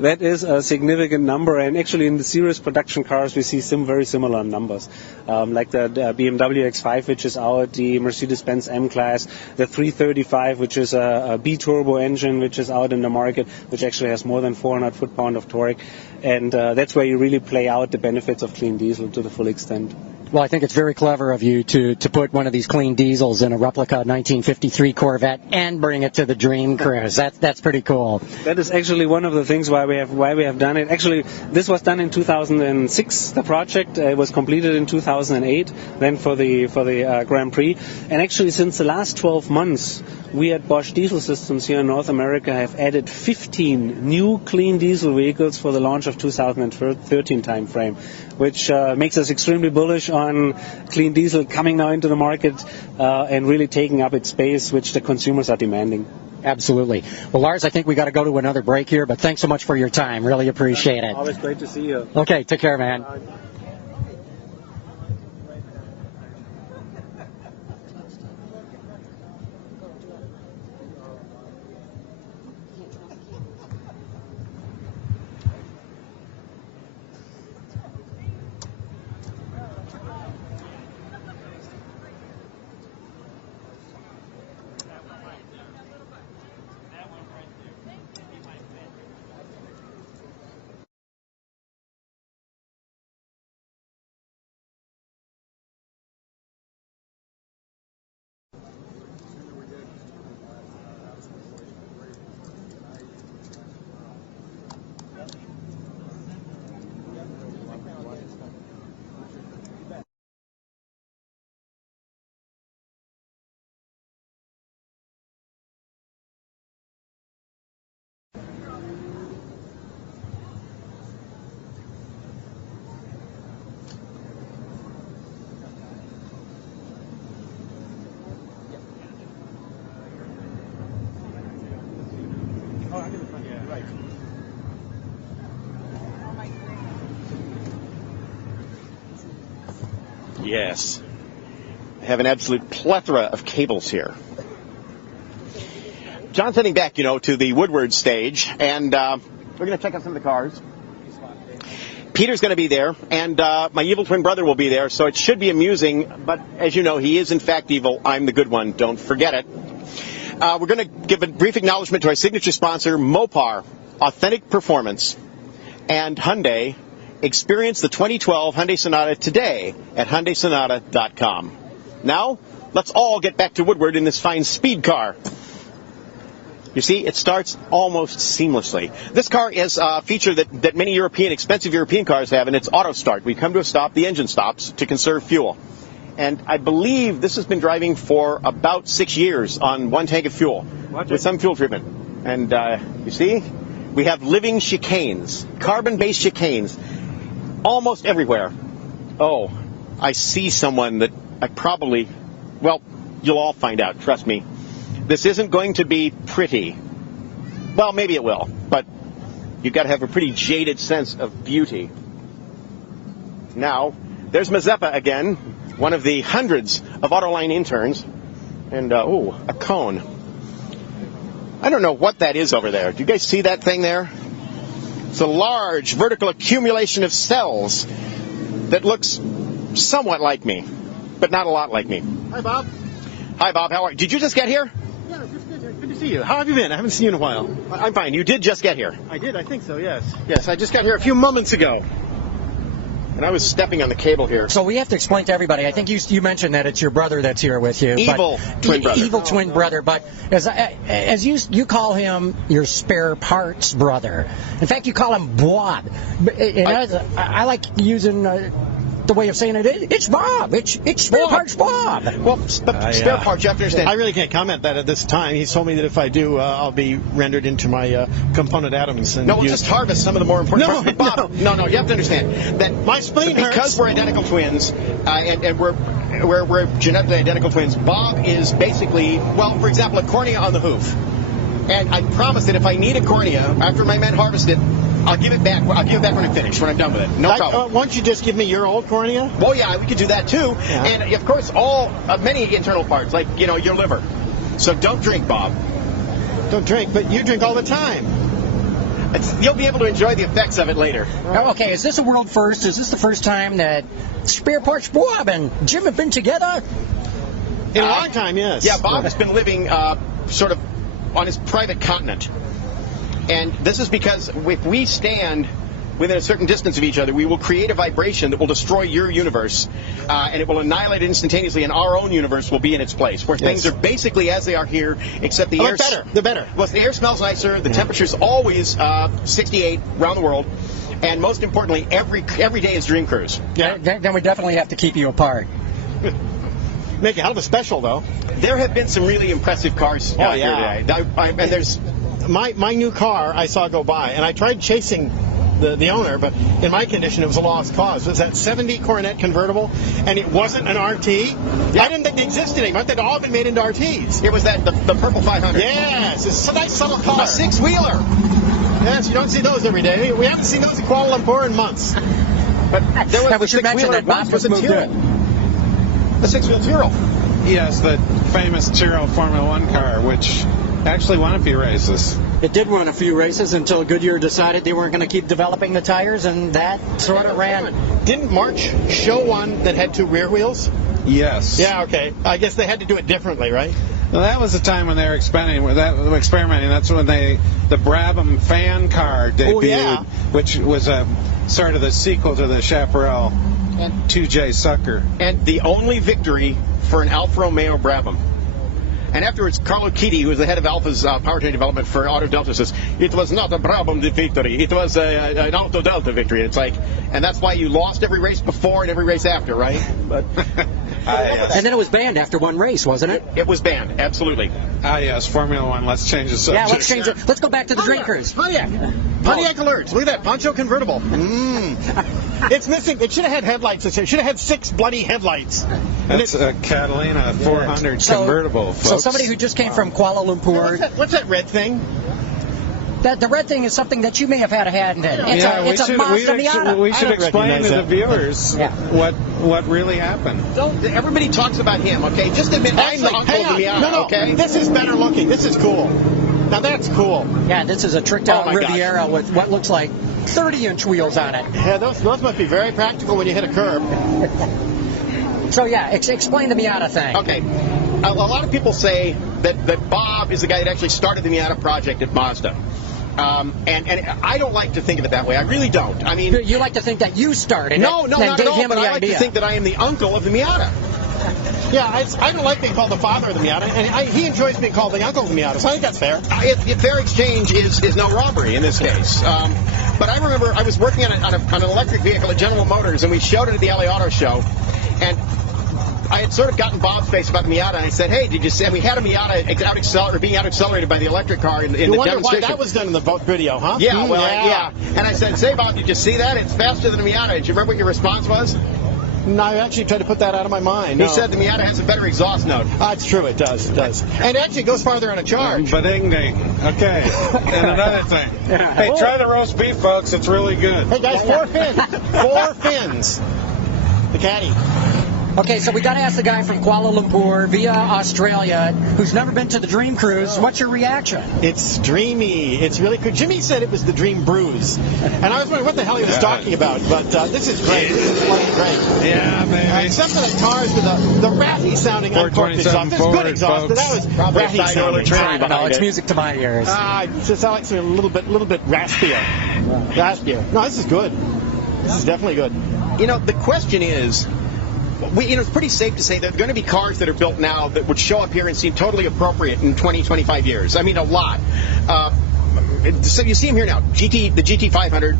That is a significant number, and actually in the serious production cars we see some very similar numbers. Like the BMW X5, which is out, the Mercedes-Benz M-Class, the 335, which is a B-turbo engine, which is out in the market, which actually has more than 400 foot-pound of torque. And that's where you really play out the benefits of clean diesel to the full extent. Well, I think it's very clever of you to put one of these clean diesels in a replica 1953 Corvette and bring it to the Dream Cruise. That's pretty cool. That is actually one of the things why we have done it. Actually, this was done in 2006. The project was completed in 2008. Then for the Grand Prix, and actually since the last 12 months, we at Bosch Diesel Systems here in North America have added 15 new clean diesel vehicles for the launch of 2013 timeframe, which makes us extremely bullish on clean diesel coming now into the market and really taking up its space, which the consumers are demanding. Absolutely. Well, Lars, I think we got to go to another break here, but thanks so much for your time. Really appreciate it. Always great to see you. Okay, take care, man. yes. I have an absolute plethora of cables here. John's heading back, to the Woodward stage, and we're going to check out some of the cars. Peter's going to be there, and my evil twin brother will be there, so it should be amusing. But as you know, he is in fact evil. I'm the good one. Don't forget it. We're going to give a brief acknowledgement to our signature sponsor, Mopar, Authentic Performance, and Hyundai. Experience the 2012 Hyundai Sonata today at HyundaiSonata.com. Now, let's all get back to Woodward in this fine speed car. You see, it starts almost seamlessly. This car is a feature that many expensive European cars have, and it's auto start. We come to a stop, the engine stops to conserve fuel. And I believe this has been driving for about 6 years on one tank of fuel with some fuel treatment. And you see, we have living chicanes, carbon-based chicanes, almost everywhere. Oh, I see someone that I probably, well, you'll all find out, trust me. This isn't going to be pretty. Well, maybe it will, but you've got to have a pretty jaded sense of beauty. Now, there's Mazeppa again, one of the hundreds of Autoline interns. And, a cone. I don't know what that is over there. Do you guys see that thing there? It's a large vertical accumulation of cells that looks somewhat like me, but not a lot like me. Hi, Bob. Hi, Bob. How are you? Did you just get here? Yeah, just good to see you. How have you been? I haven't seen you in a while. I'm fine. You did just get here. I did, I think so, yes. Yes, I just got here a few moments ago. And I was stepping on the cable here. So we have to explain to everybody. I think you mentioned that it's your brother that's here with you. Evil twin brother. Evil twin brother. But as you call him your spare parts brother. In fact, you call him Bob. I like using the way of saying it. It's Bob. It's spare parts Bob. Well, spare parts, you have to understand. I really can't comment that at this time. He's told me that if I do, I'll be rendered into my component atoms. And we'll just harvest some of the more important parts. No, Bob, no, you have to understand that my spleen hurts. Because we're identical twins, and we're genetically identical twins, Bob is basically, well, for example, a cornea on the hoof. And I promise that if I need a cornea, after my men harvest it, I'll give it back. I'll give it back when I'm finished, when I'm done with it. No problem. Why don't you just give me your old cornea? Well, yeah, we could do that too. Yeah. And of course, many internal parts, like your liver. So don't drink, Bob. Don't drink, but you drink all the time. You'll be able to enjoy the effects of it later. Okay, is this a world first? Is this the first time that Spare Parts Bob and Jim have been together? In a long time, yes. Yeah, Bob has been living sort of on his private continent. And this is because if we stand within a certain distance of each other, we will create a vibration that will destroy your universe, and it will annihilate it instantaneously, and our own universe will be in its place, where things are basically as they are here, except the air... They're better. Well, the air smells nicer, the temperature's always 68 around the world, and most importantly, every day is Dream Cruise. Yeah. Then we definitely have to keep you apart. Make a hell of a special, though. There have been some really impressive cars out here today. And there's... My new car I saw go by, and I tried chasing the owner, but in my condition it was a lost cause. It was that 70 Corvette convertible, and it wasn't an RT. Yeah. I didn't think they existed anymore. They'd all been made into RTs. It was the purple 500. Yes, it's a nice subtle car. A six-wheeler. Yes, you don't see those every day. We haven't seen those in Kuala Lumpur in months. But there was we should mention that Bob was a Tyrrell. The six-wheel Tyrrell. Yes, the famous Tyrrell Formula One car, which actually won a few races. It did run a few races until Goodyear decided they weren't going to keep developing the tires, and that sort of ran. Didn't March show one that had two rear wheels? Yes. Yeah, okay. I guess they had to do it differently, right? Well, that was the time when they were experimenting. That's when the Brabham fan car debuted, which was a sort of the sequel to the Chaparral 2J Sucker. And the only victory for an Alfa Romeo Brabham. And afterwards, Carlo Chiti, who was the head of Alfa's powertrain development for Auto Delta, says, it was not a Brabham victory, it was an Auto Delta victory. It's like, and that's why you lost every race before and every race after, right? But yes. And then it was banned after one race, wasn't it? It was banned, absolutely. Yes, Formula One, let's change the subject. Yeah, let's change it. Let's go back to the Dream Cruise. Pontiac alerts. Look at that, Poncho convertible. It's missing. It should have had headlights. It should have had 6 bloody headlights. That's a Catalina 400 convertible, folks. So somebody who just came from Kuala Lumpur. What's that red thing? the red thing is something that you may have had a hand in. It's a Mazda Miata. We should explain to the viewers Yeah. what really happened. Everybody talks about him, okay? Just admit I'm the uncle of the Miata, no, okay? This is better looking. This is cool. Now that's cool. Yeah, this is a tricked out Oh my Riviera with what looks like 30-inch wheels on it. Yeah, those must be very practical when you hit a curb. So yeah, explain the Miata thing. Okay. A lot of people say that Bob is the guy that actually started the Miata project at Mazda. And I don't like to think of it that way. I really don't. I mean, You like to think that you started no, it, not and at gave all, him but the I like idea. to think that I am the uncle of the Miata. Yeah, I don't like being called the father of the Miata, and he enjoys being called the uncle of the Miata, so I think that's fair. Fair exchange is no robbery in this case. But I remember I was working on an electric vehicle at General Motors, and we showed it at the LA Auto Show, and I had sort of gotten Bob's face about the Miata, and I said, "Hey, did you see?" And we had a Miata being out accelerated by the electric car in the wonder demonstration. why that was done in the video, huh? Yeah, well, yeah. And I said, "Say, Bob, did you see that? It's faster than a Miata." Did you remember what your response was? No, I actually tried to put that out of my mind. He said the Miata has a better exhaust note. It's true, it does. And actually it goes farther on a charge. But ding. Okay. And another thing. Hey, try the roast beef, folks. It's really good. Hey, guys, 4 fins. 4 fins. The caddy. Okay, so we got to ask the guy from Kuala Lumpur via Australia who's never been to the Dream Cruise. What's your reaction? It's dreamy. It's really cool. Jimmy said it was the Dream Brews. And I was wondering what the hell he was talking about. But this is great. This is fucking great. Yeah, baby. Except for the cars with the ratty sounding uncorked exhaust. There's good exhaust, but that was Probably a ratty side sounding. trailer No, behind it's it. music to my ears. It just sounds like a little bit raspier. Raspier. No, this is good. This is definitely good. You know, the question is, it's pretty safe to say there are going to be cars that are built now that would show up here and seem totally appropriate in 20, 25 years. I mean, a lot. So you see them here now. The GT500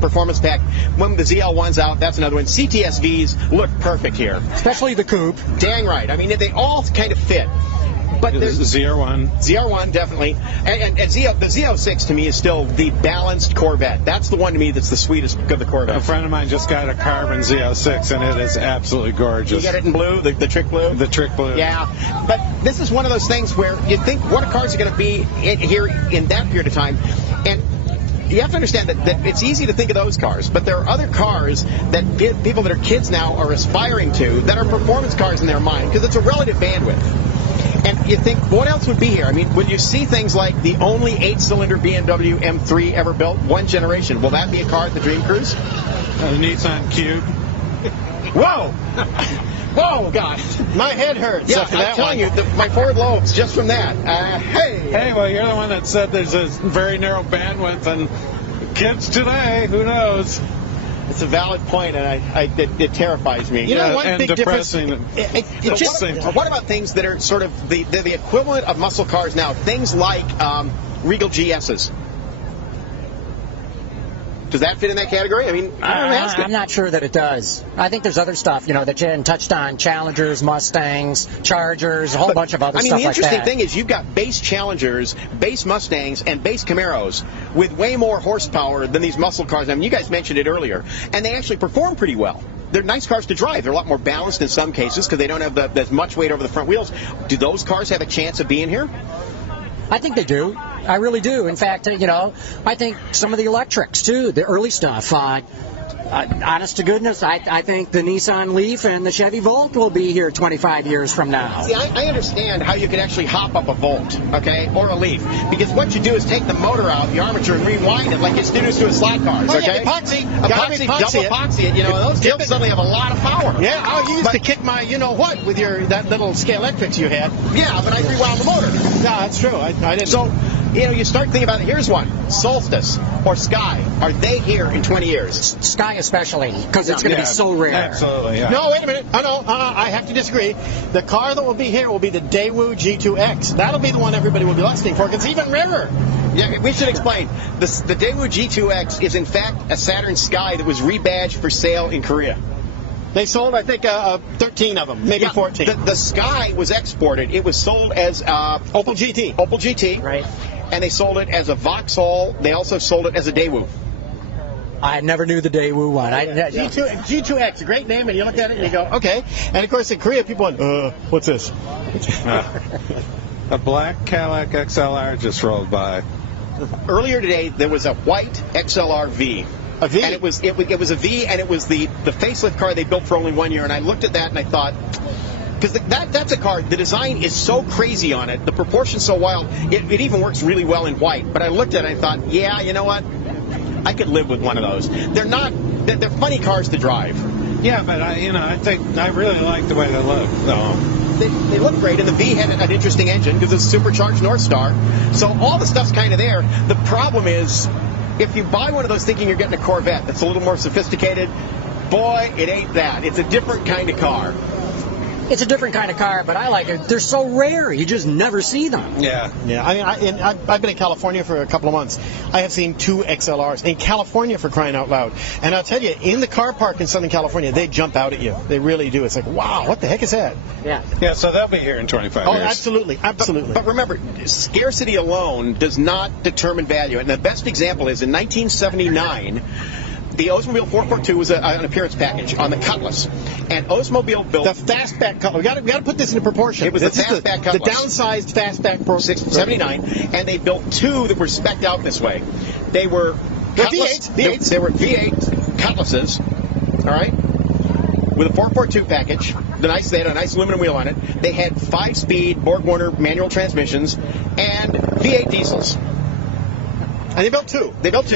Performance Pack. When the ZL1's out, that's another one. CTSVs look perfect here. Especially the coupe. Dang right. I mean, they all kind of fit. But there's the ZR1. ZR1, definitely. And the Z06 to me is still the balanced Corvette. That's the one to me that's the sweetest of the Corvettes. A friend of mine just got a carbon Z06, and it is absolutely gorgeous. You got it in blue, the trick blue? The trick blue. Yeah. But this is one of those things where you think, what are cars are going to be here in that period of time? And you have to understand that it's easy to think of those cars, but there are other cars that people that are kids now are aspiring to that are performance cars in their mind, because it's a relative bandwidth. And you think, what else would be here? I mean, when you see things like the only 8-cylinder BMW M3 ever built, one generation, will that be a car at the Dream Cruise? The Nissan Cube. Whoa! Whoa, God. My head hurts. Yeah, after I'm that telling one. you, my forward lobes, just from that. Hey, well, you're the one that said there's a very narrow bandwidth, and kids today, who knows? It's a valid point, and it terrifies me. You know, one and big depressing. What about things that are sort of the equivalent of muscle cars now? Things like Regal GSs. Does that fit in that category? I mean, I'm not sure that it does. I think there's other stuff, that you hadn't touched on. Challengers, Mustangs, Chargers, a whole bunch of other stuff like that. The interesting thing is you've got base Challengers, base Mustangs, and base Camaros with way more horsepower than these muscle cars. I mean, you guys mentioned it earlier. And they actually perform pretty well. They're nice cars to drive. They're a lot more balanced in some cases because they don't have as much weight over the front wheels. Do those cars have a chance of being here? I think they do. I really do. In fact, I think some of the electrics, too, the early stuff, honest to goodness, I think the Nissan Leaf and the Chevy Volt will be here 25 years from now. See, I understand how you can actually hop up a Volt, okay, or a Leaf, because what you do is take the motor out, the armature, and rewind it like you students do with slot cars, okay? Epoxy. Double epoxy it, those tips suddenly have a lot of power. Yeah, you used to kick my you-know-what with that little Scalextrics you had. Yeah, but I rewound the motor. No, that's true. I didn't. So, you start thinking about it. Here's one. Solstice or Sky. Are they here in 20 years? Sky especially, because it's going to be so rare. Absolutely, yeah. No, wait a minute. I have to disagree. The car that will be here will be the Daewoo G2X. That'll be the one everybody will be lusting for, because it's even rarer. Yeah, we should explain. The Daewoo G2X is, in fact, a Saturn Sky that was rebadged for sale in Korea. They sold, I think, 13 of them, maybe 14. The Sky was exported. It was sold as Opel GT. Opel GT. Right. And they sold it as a Vauxhall. They also sold it as a Daewoo. I never knew the Daewoo one. G2X, a great name, and you look at it and you go, okay. And, of course, in Korea, people went, what's this? A black Cadillac XLR just rolled by. Earlier today, there was a white XLR-V. A V? And it was a V, and it was the facelift car they built for only 1 year. And I looked at that and I thought, because that's a car, the design is so crazy on it, the proportion's so wild, it even works really well in white. But I looked at it and I thought, yeah, you know what? I could live with one of those. They're funny cars to drive. Yeah, but I think I really like the way they look, though. They look great, and the V had an interesting engine because it's a supercharged North Star. So all the stuff's kind of there. The problem is, if you buy one of those thinking you're getting a Corvette that's a little more sophisticated, boy, it ain't that. It's a different kind of car. It's a different kind of car, but I like it. They're so rare, you just never see them. Yeah. Yeah, I mean, I've been in California for a couple of months. I have seen 2 XLRs in California, for crying out loud. And I'll tell you, in the car park in Southern California, they jump out at you. They really do. It's like, wow, what the heck is that? Yeah. Yeah, so they'll be here in 25 years. Oh, absolutely, absolutely. But remember, scarcity alone does not determine value. And the best example is in 1979, the Oldsmobile 442 was an appearance package on the Cutlass, and Oldsmobile built the fastback Cutlass. We got to put this into proportion. It was the fastback Cutlass, the downsized fastback Pro 79, and they built 2 that were spec'd out this way. They were V8s. They were V8 Cutlasses, all right, with a 442 package. They had a nice aluminum wheel on it. They had 5-speed Borg-Warner manual transmissions and V8 diesels. And they built 2.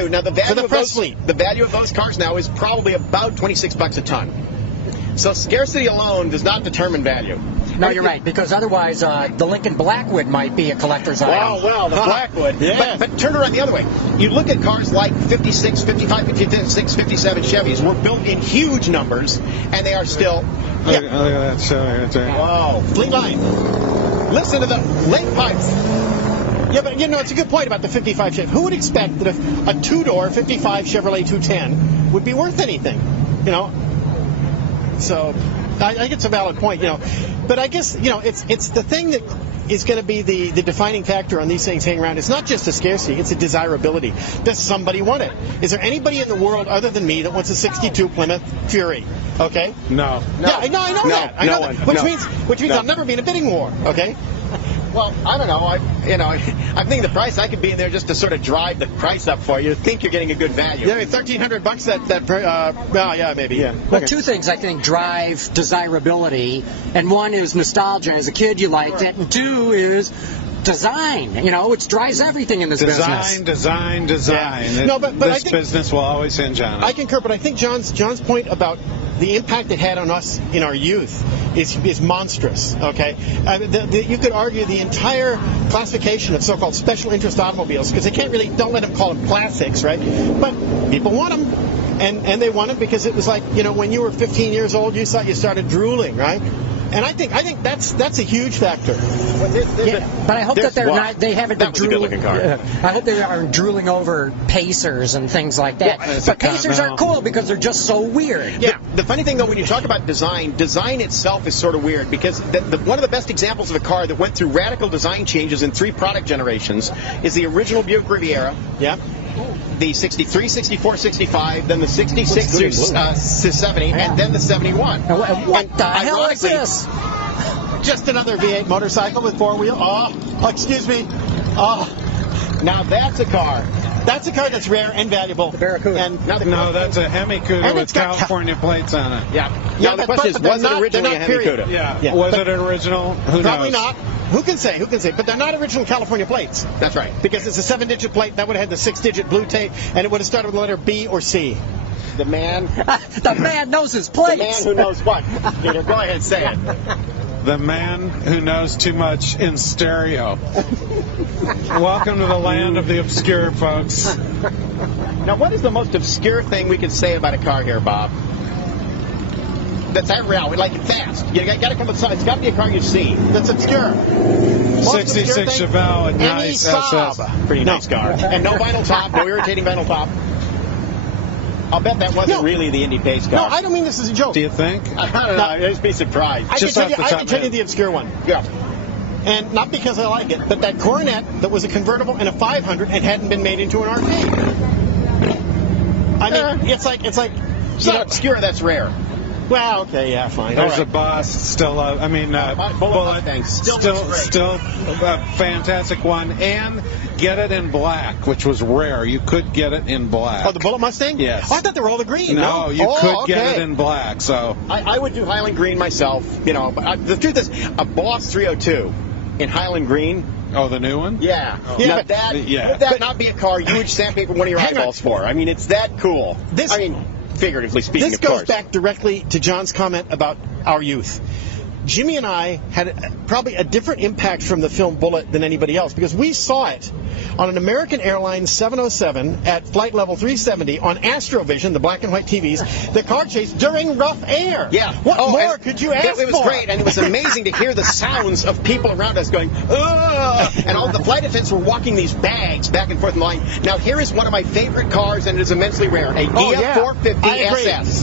Now the value of those fleet. The value of those cars now is probably about $26 a ton. So scarcity alone does not determine value. No, you're right, because otherwise the Lincoln Blackwood might be a collector's item. Well, the Blackwood. Yeah. But turn around the other way. You look at cars like 56, 55, 56, 57 Chevys were built in huge numbers, and they are still... Look at that Chevy right there. Wow. Fleet line. Listen to the link pipes. Yeah, but it's a good point about the 55 Chevy. Who would expect that a 2-door 55 Chevrolet 210 would be worth anything? So I think it's a valid point. But I guess it's the thing that is going to be the defining factor on these things hanging around. It's not just a scarcity; it's a desirability. Does somebody want it? Is there anybody in the world other than me that wants a '62 Plymouth Fury? Okay. No. Yeah, I know that. I know that. Which means I'll never be in a bidding war. Okay. Well, I don't know. I'm thinking the price. I could be in there just to sort of drive the price up for you. Think you're getting a good value. Yeah, $1,300. Yeah, maybe. Yeah. Well, 2 things I think drive desirability, and 1 is nostalgia. As a kid, you liked it, and 2 is design. Which drives everything in this business. Design. Yeah. No, but this business will always hinge on it. I concur, but I think John's point about the impact it had on us in our youth is monstrous. Okay, you could argue the entire classification of so-called special interest automobiles, because don't let them call them classics, right? But people want them, and they want them because it was like when you were 15 years old, you thought you started drooling, right? And I think that's a huge factor. But I hope that they haven't been drooling. I hope they aren't drooling over Pacers and things like that. But Pacers are cool because they're just so weird. Yeah. The funny thing though, when you talk about design itself is sort of weird because one of the best examples of a car that went through radical design changes in 3 product generations is the original Buick Riviera. Yeah. The 63, 64, 65, then the 66 to 70, and then the 71. What the hell is this? Just another V8 motorcycle with 4-wheel. Oh, excuse me. Oh, now that's a car. That's a car that's rare and valuable. The Barracuda. No, that's a Hemi-Cuda with California plates on it. Yeah. Now the question is, was it originally a Hemi-Cuda? Yeah. Was it an original? Who Probably knows? not. Who can say? But they're not original California plates. That's right. Because it's a 7-digit plate. That would have had the 6-digit blue tape, and it would have started with the letter B or C. The man... the man knows his plates. The man who knows what. Peter, go ahead, say it. The man who knows too much in stereo. Welcome to the land of the obscure, folks. Now, what is the most obscure thing we can say about a car here, Bob? That's real. We like it fast. You got to come with something. It's got to be a car you've seen. That's obscure. 66 Chevelle, a nice SS. Pretty nice car. And no vinyl top, no irritating vinyl top. I'll bet that wasn't really the Indy Pace car. No, I don't mean this as a joke. Do you think? I don't know. I'd just be surprised. I can tell you the obscure one. Yeah. And not because I like it, but that Coronet that was a convertible and a 500 and hadn't been made into an RV. I mean, it's like. It's not obscure. That's rare. Well, okay, yeah, fine. There's All a right. Boss, still, Bullet Mustang, still a fantastic one, and get it in black, which was rare. You could get it in black. Oh, the Bullet Mustang? Yes. Oh, I thought they were all the green. No, you Oh, could get okay. it in black. So I would do Highland Green myself, but the truth is, a Boss 302 in Highland Green. Oh, the new one? Yeah. Yeah, Now, but would that not be a car you would sandpaper one of your Hang on. eyeballs for? I mean, it's that cool. Figuratively speaking, This of goes course. back directly to John's comment about our youth. Jimmy and I had probably a different impact from the film Bullet than anybody else because we saw it on an American Airlines 707 at flight level 370 on Astrovision, the black and white TVs, the car chase during rough air. Yeah. What more and could you ask for? It was great, and it was amazing to hear the sounds of people around us going, ugh! And all the flight attendants were walking these bags back and forth in the line. Now, here is one of my favorite cars, and it is immensely rare, a Dia 450 I agree. SS.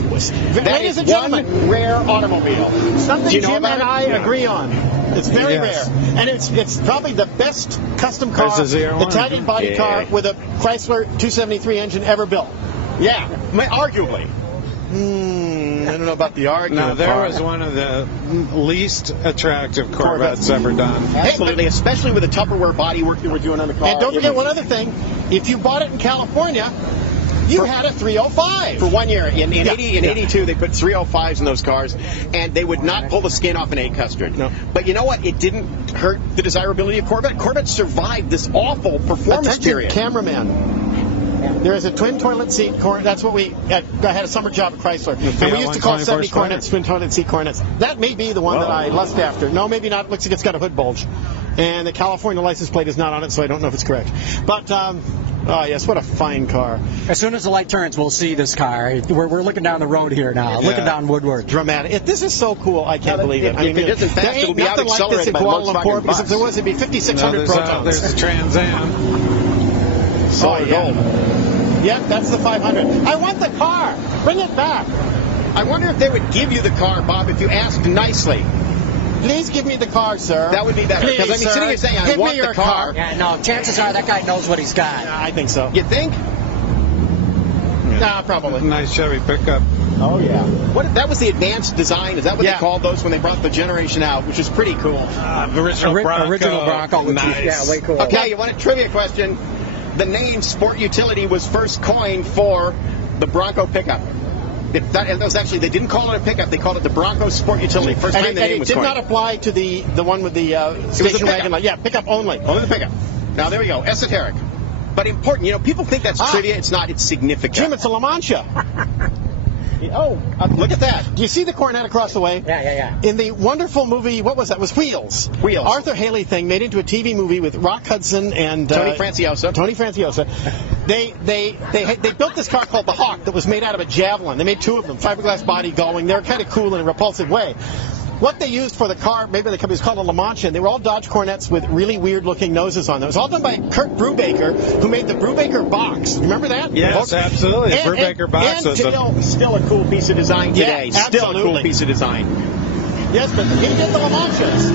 That Ladies is and gentlemen, one rare automobile. something Do you know Jim about and it? I agree on. It's very Yes. rare, and it's probably the best custom car, There's the ZR1. Italian body Yeah. car with a Chrysler 273 engine ever built. Yeah, arguably. I don't know about the argument. now there part. was one of the least attractive Corvettes ever done. Absolutely, especially with the Tupperware body work that we're doing on the car. And don't It forget was- one other thing: if you bought it in California, you had a 305 For 1 year. In Yeah, 82, they put 305s in those cars, and they would not pull the skin off an 8 custard. No. But you know what? It didn't hurt the desirability of Corvette. Corvette survived this awful performance Attention, period. cameraman. There is a twin toilet seat Corvette. That's what I had a summer job at Chrysler. And we used to call 70 Corvettes twin toilet seat Corvettes. That may be the one that I lust after. No, maybe not. Looks like it's got a hood bulge. And the California license plate is not on it, so I don't know if it's correct. But, oh, yes, what a fine car. As soon as the light turns, we'll see this car. We're looking down the road here now, Yeah. looking down Woodward. Dramatic. This is so cool. I can't believe it. if it isn't fast, there ain't it'll be nothing like this out-accelerated in by the Kuala Volkswagen Lumpur, because if Bus. there was, it'd be 5,600 protons. There's the Trans Am. Solid gold. Yep, that's the 500. I want the car. Bring it back. I wonder if they would give you the car, Bob, if you asked nicely. Please give me the car, sir. That would be better. Because, Please, sitting sir. here saying, I Give me want your the car. Yeah, no, chances are that guy knows what he's got. Yeah, I think so. You think? Nah, probably. Nice Chevy pickup. Oh, yeah. That was the advanced design? Is that what Yeah. they called those when they brought the generation out, which is pretty cool? Original Bronco. Original Bronco, which Nice. is, yeah, way cool. Okay, you want a trivia question? The name Sport Utility was first coined for the Bronco pickup. It was actually, they didn't call it a pickup, they called it the Bronco Sport Utility. First time And the it name was did coined. not apply to the one with the was a station pickup. wagon. Yeah, pickup only. Only the pickup. Now, there we go. Esoteric. But important. You know, people think that's trivia. It's not. It's significant. Jim, it's a La Mancha. Look at that. Do you see the Corvette across the way? Yeah. In the wonderful movie, what was that? It was Wheels. Wheels. Arthur Haley thing made into a TV movie with Rock Hudson and Tony Franciosa. They built this car called the Hawk that was made out of a Javelin. They made 2 of them, fiberglass body going. They were kind of cool in a repulsive way. What they used for the car, maybe the company was called a La Mancha, and they were all Dodge Corvettes with really weird-looking noses on them. It was all done by Kurt Brubaker, who made the Brubaker box. Remember that? Yes, absolutely. The Brubaker box was Still a cool piece of design today. Yeah, Still a cool absolutely. piece of design. Yes, but he did the La Manchas.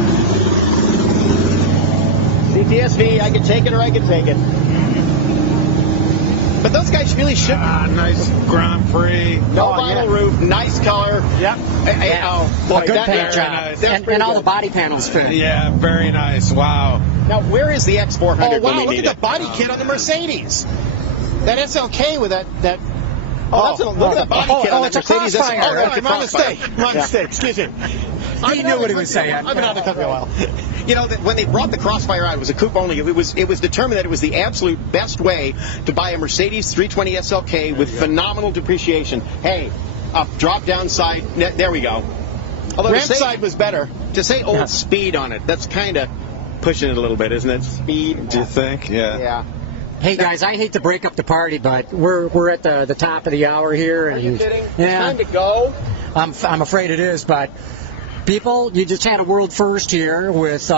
CTSV, I can take it or I can take it. But those guys really should. Nice Grand Prix. No vinyl roof, nice color. Yep. Boy, A good that- paint job. nice. That's And pretty all good. the body panels fit. Yeah, very nice. Wow. Now, where is the X400 Oh, when wow, we look need at it? the body kit on the Mercedes. That SLK with that Look at the body kit on it's that a Mercedes. Crossfire. Oh, my Crossfire. mistake. My mistake. Excuse me. He knew what he was saying. I've been out of the country a while. You know, when they brought the Crossfire out, it was a coupe only. It was determined that it was the absolute best way to buy a Mercedes 320 SLK with phenomenal depreciation. Hey, up, drop down side. There we go. Although Ramp side was better. to say old speed on it, that's kind of pushing it a little bit, isn't it? Speed. Do you think? Yeah. Yeah. Hey guys, I hate to break up the party, but we're at the top of the hour here. Are you kidding? Yeah. It's time to go. I'm afraid it is, but people, you just had a world first here with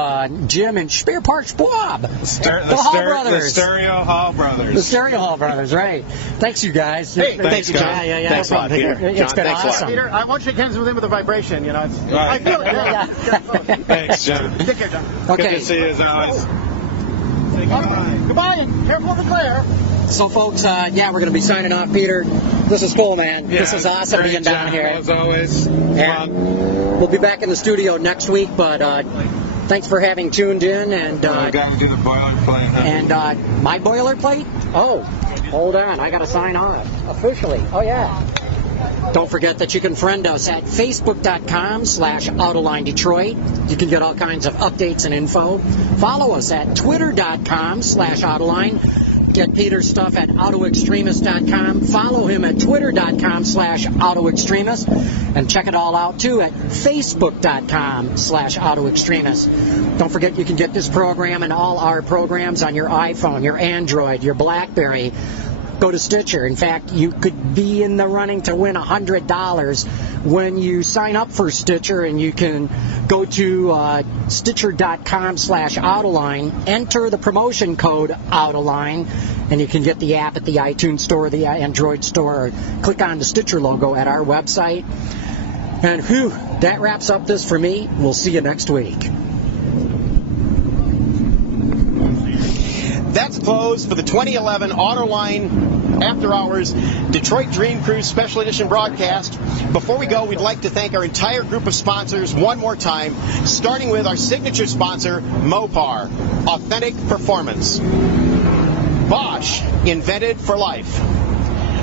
Jim and Spare Parts Bob. The Hall Brothers. The Stereo Hall Brothers. The Stereo Hall Brothers, right. Thanks, you guys. Hey, thanks, John. Yeah. Thanks a lot, Peter. It's John, been thanks a lot. awesome. Peter, I want you to hands with him with a vibration, you know. Right. I feel it. Yeah. Thanks, John. Take care, John. Okay. Good to see you as always. Goodbye, and careful of the glare. So, folks, yeah, we're going to be signing off. Peter, this is cool, man. Yeah, this is awesome being down here. As always. And we'll be back in the studio next week, but thanks for having tuned in. And I got to do the boilerplate. And my boilerplate? Oh, hold on. I got to sign off officially. Oh, yeah. Don't forget that you can friend us at facebook.com/Autoline Detroit. You can get all kinds of updates and info. Follow us at twitter.com/Autoline. Get Peter's stuff at autoextremist.com. Follow him at twitter.com/autoextremist. And check it all out, too, at facebook.com/autoextremist. Don't forget you can get this program and all our programs on your iPhone, your Android, your BlackBerry. Go to Stitcher. In fact, you could be in the running to win $100 when you sign up for Stitcher, and you can go to Stitcher.com/Autoline, enter the promotion code Autoline, and you can get the app at the iTunes Store, the Android Store, or click on the Stitcher logo at our website. And whew, that wraps up this for me. We'll see you next week. That's closed for the 2011 Autoline After Hours Detroit Dream Cruise Special Edition broadcast. Before we go, we'd like to thank our entire group of sponsors one more time, starting with our signature sponsor, Mopar, authentic performance. Bosch, invented for life.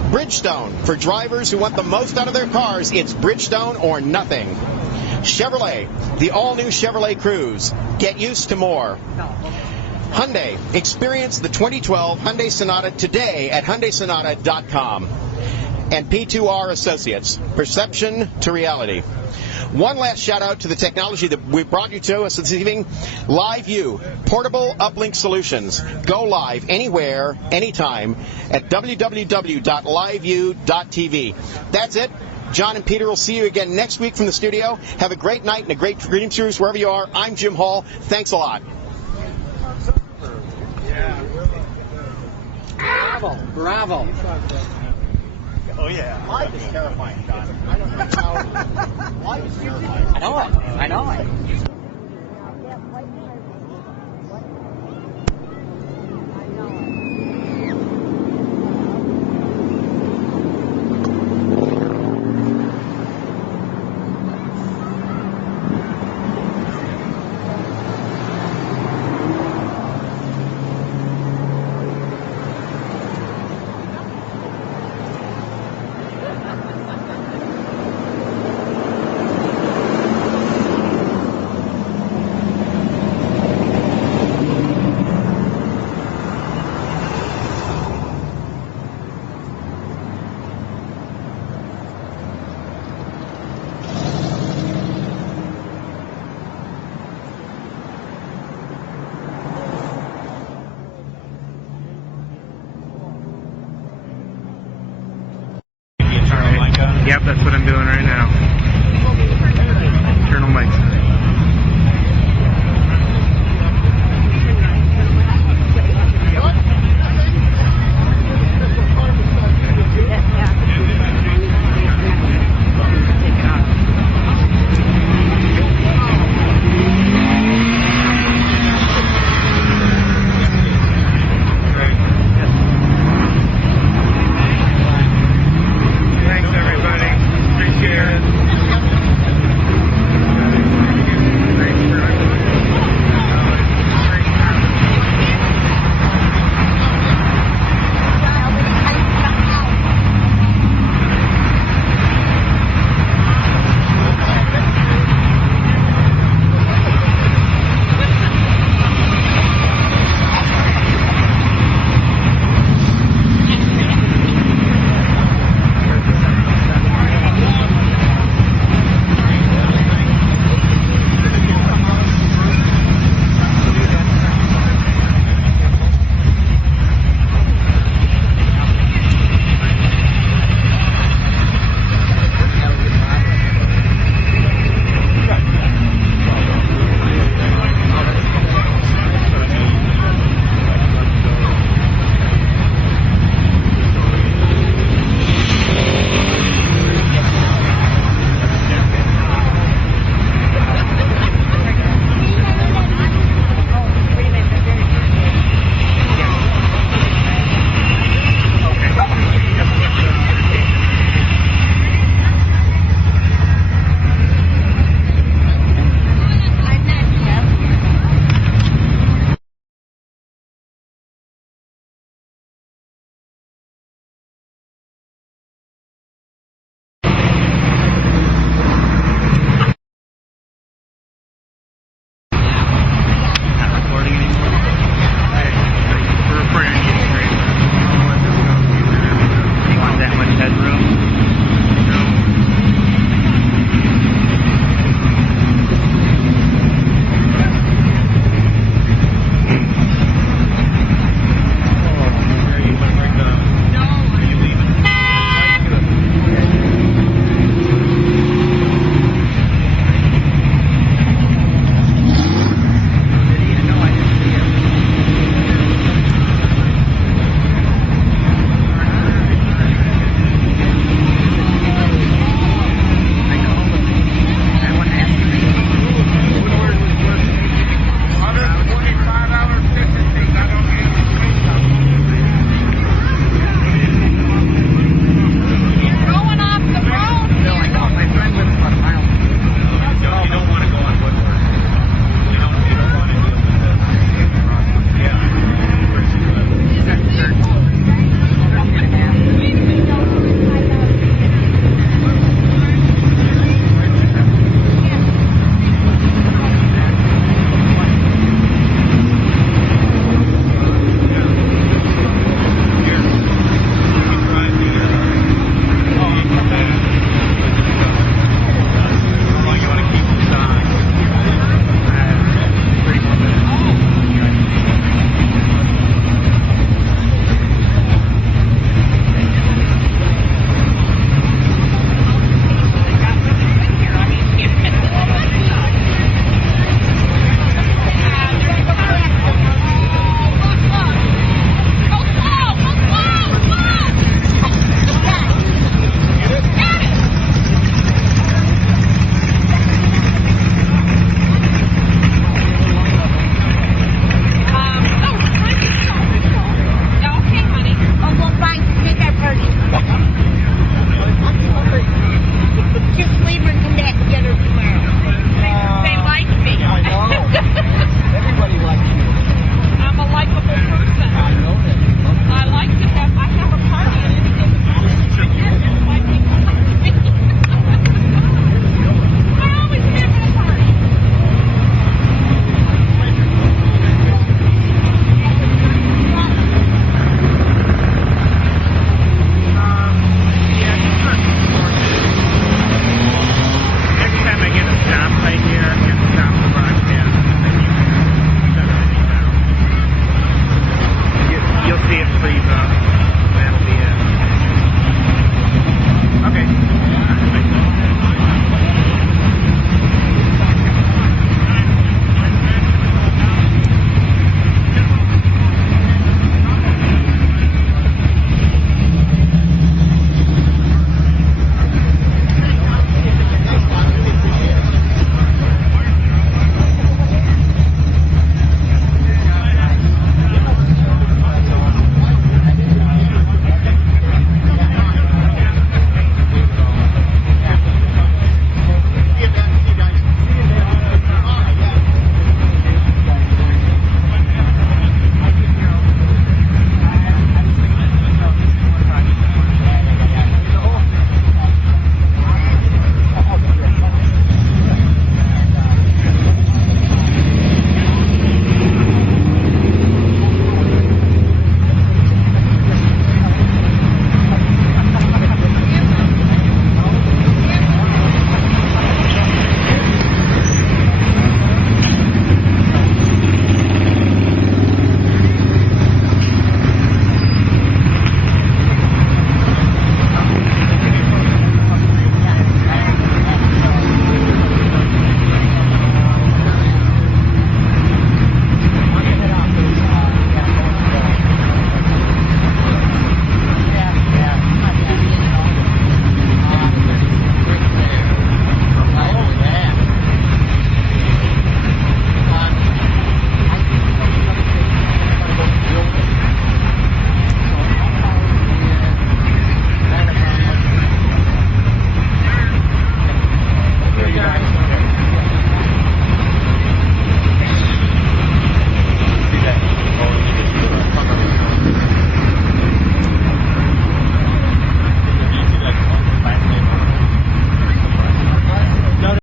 Bridgestone, for drivers who want the most out of their cars, it's Bridgestone or nothing. Chevrolet, the all-new Chevrolet Cruze. Get used to more. Hyundai, experience the 2012 Hyundai Sonata today at HyundaiSonata.com. And P2R Associates, perception to reality. One last shout out to the technology that we brought you to us this evening, LiveView, portable uplink solutions. Go live anywhere, anytime at www.liveview.tv. That's it. John and Peter will see you again next week from the studio. Have a great night and a great Dream Cruise wherever you are. I'm Jim Hall. Thanks a lot. Bravo. Bravo. Oh, yeah. Life is terrifying, John. I don't know how. Life is terrifying. I know it. I know it. Yep, that's what I'm doing right now. Turn on mics.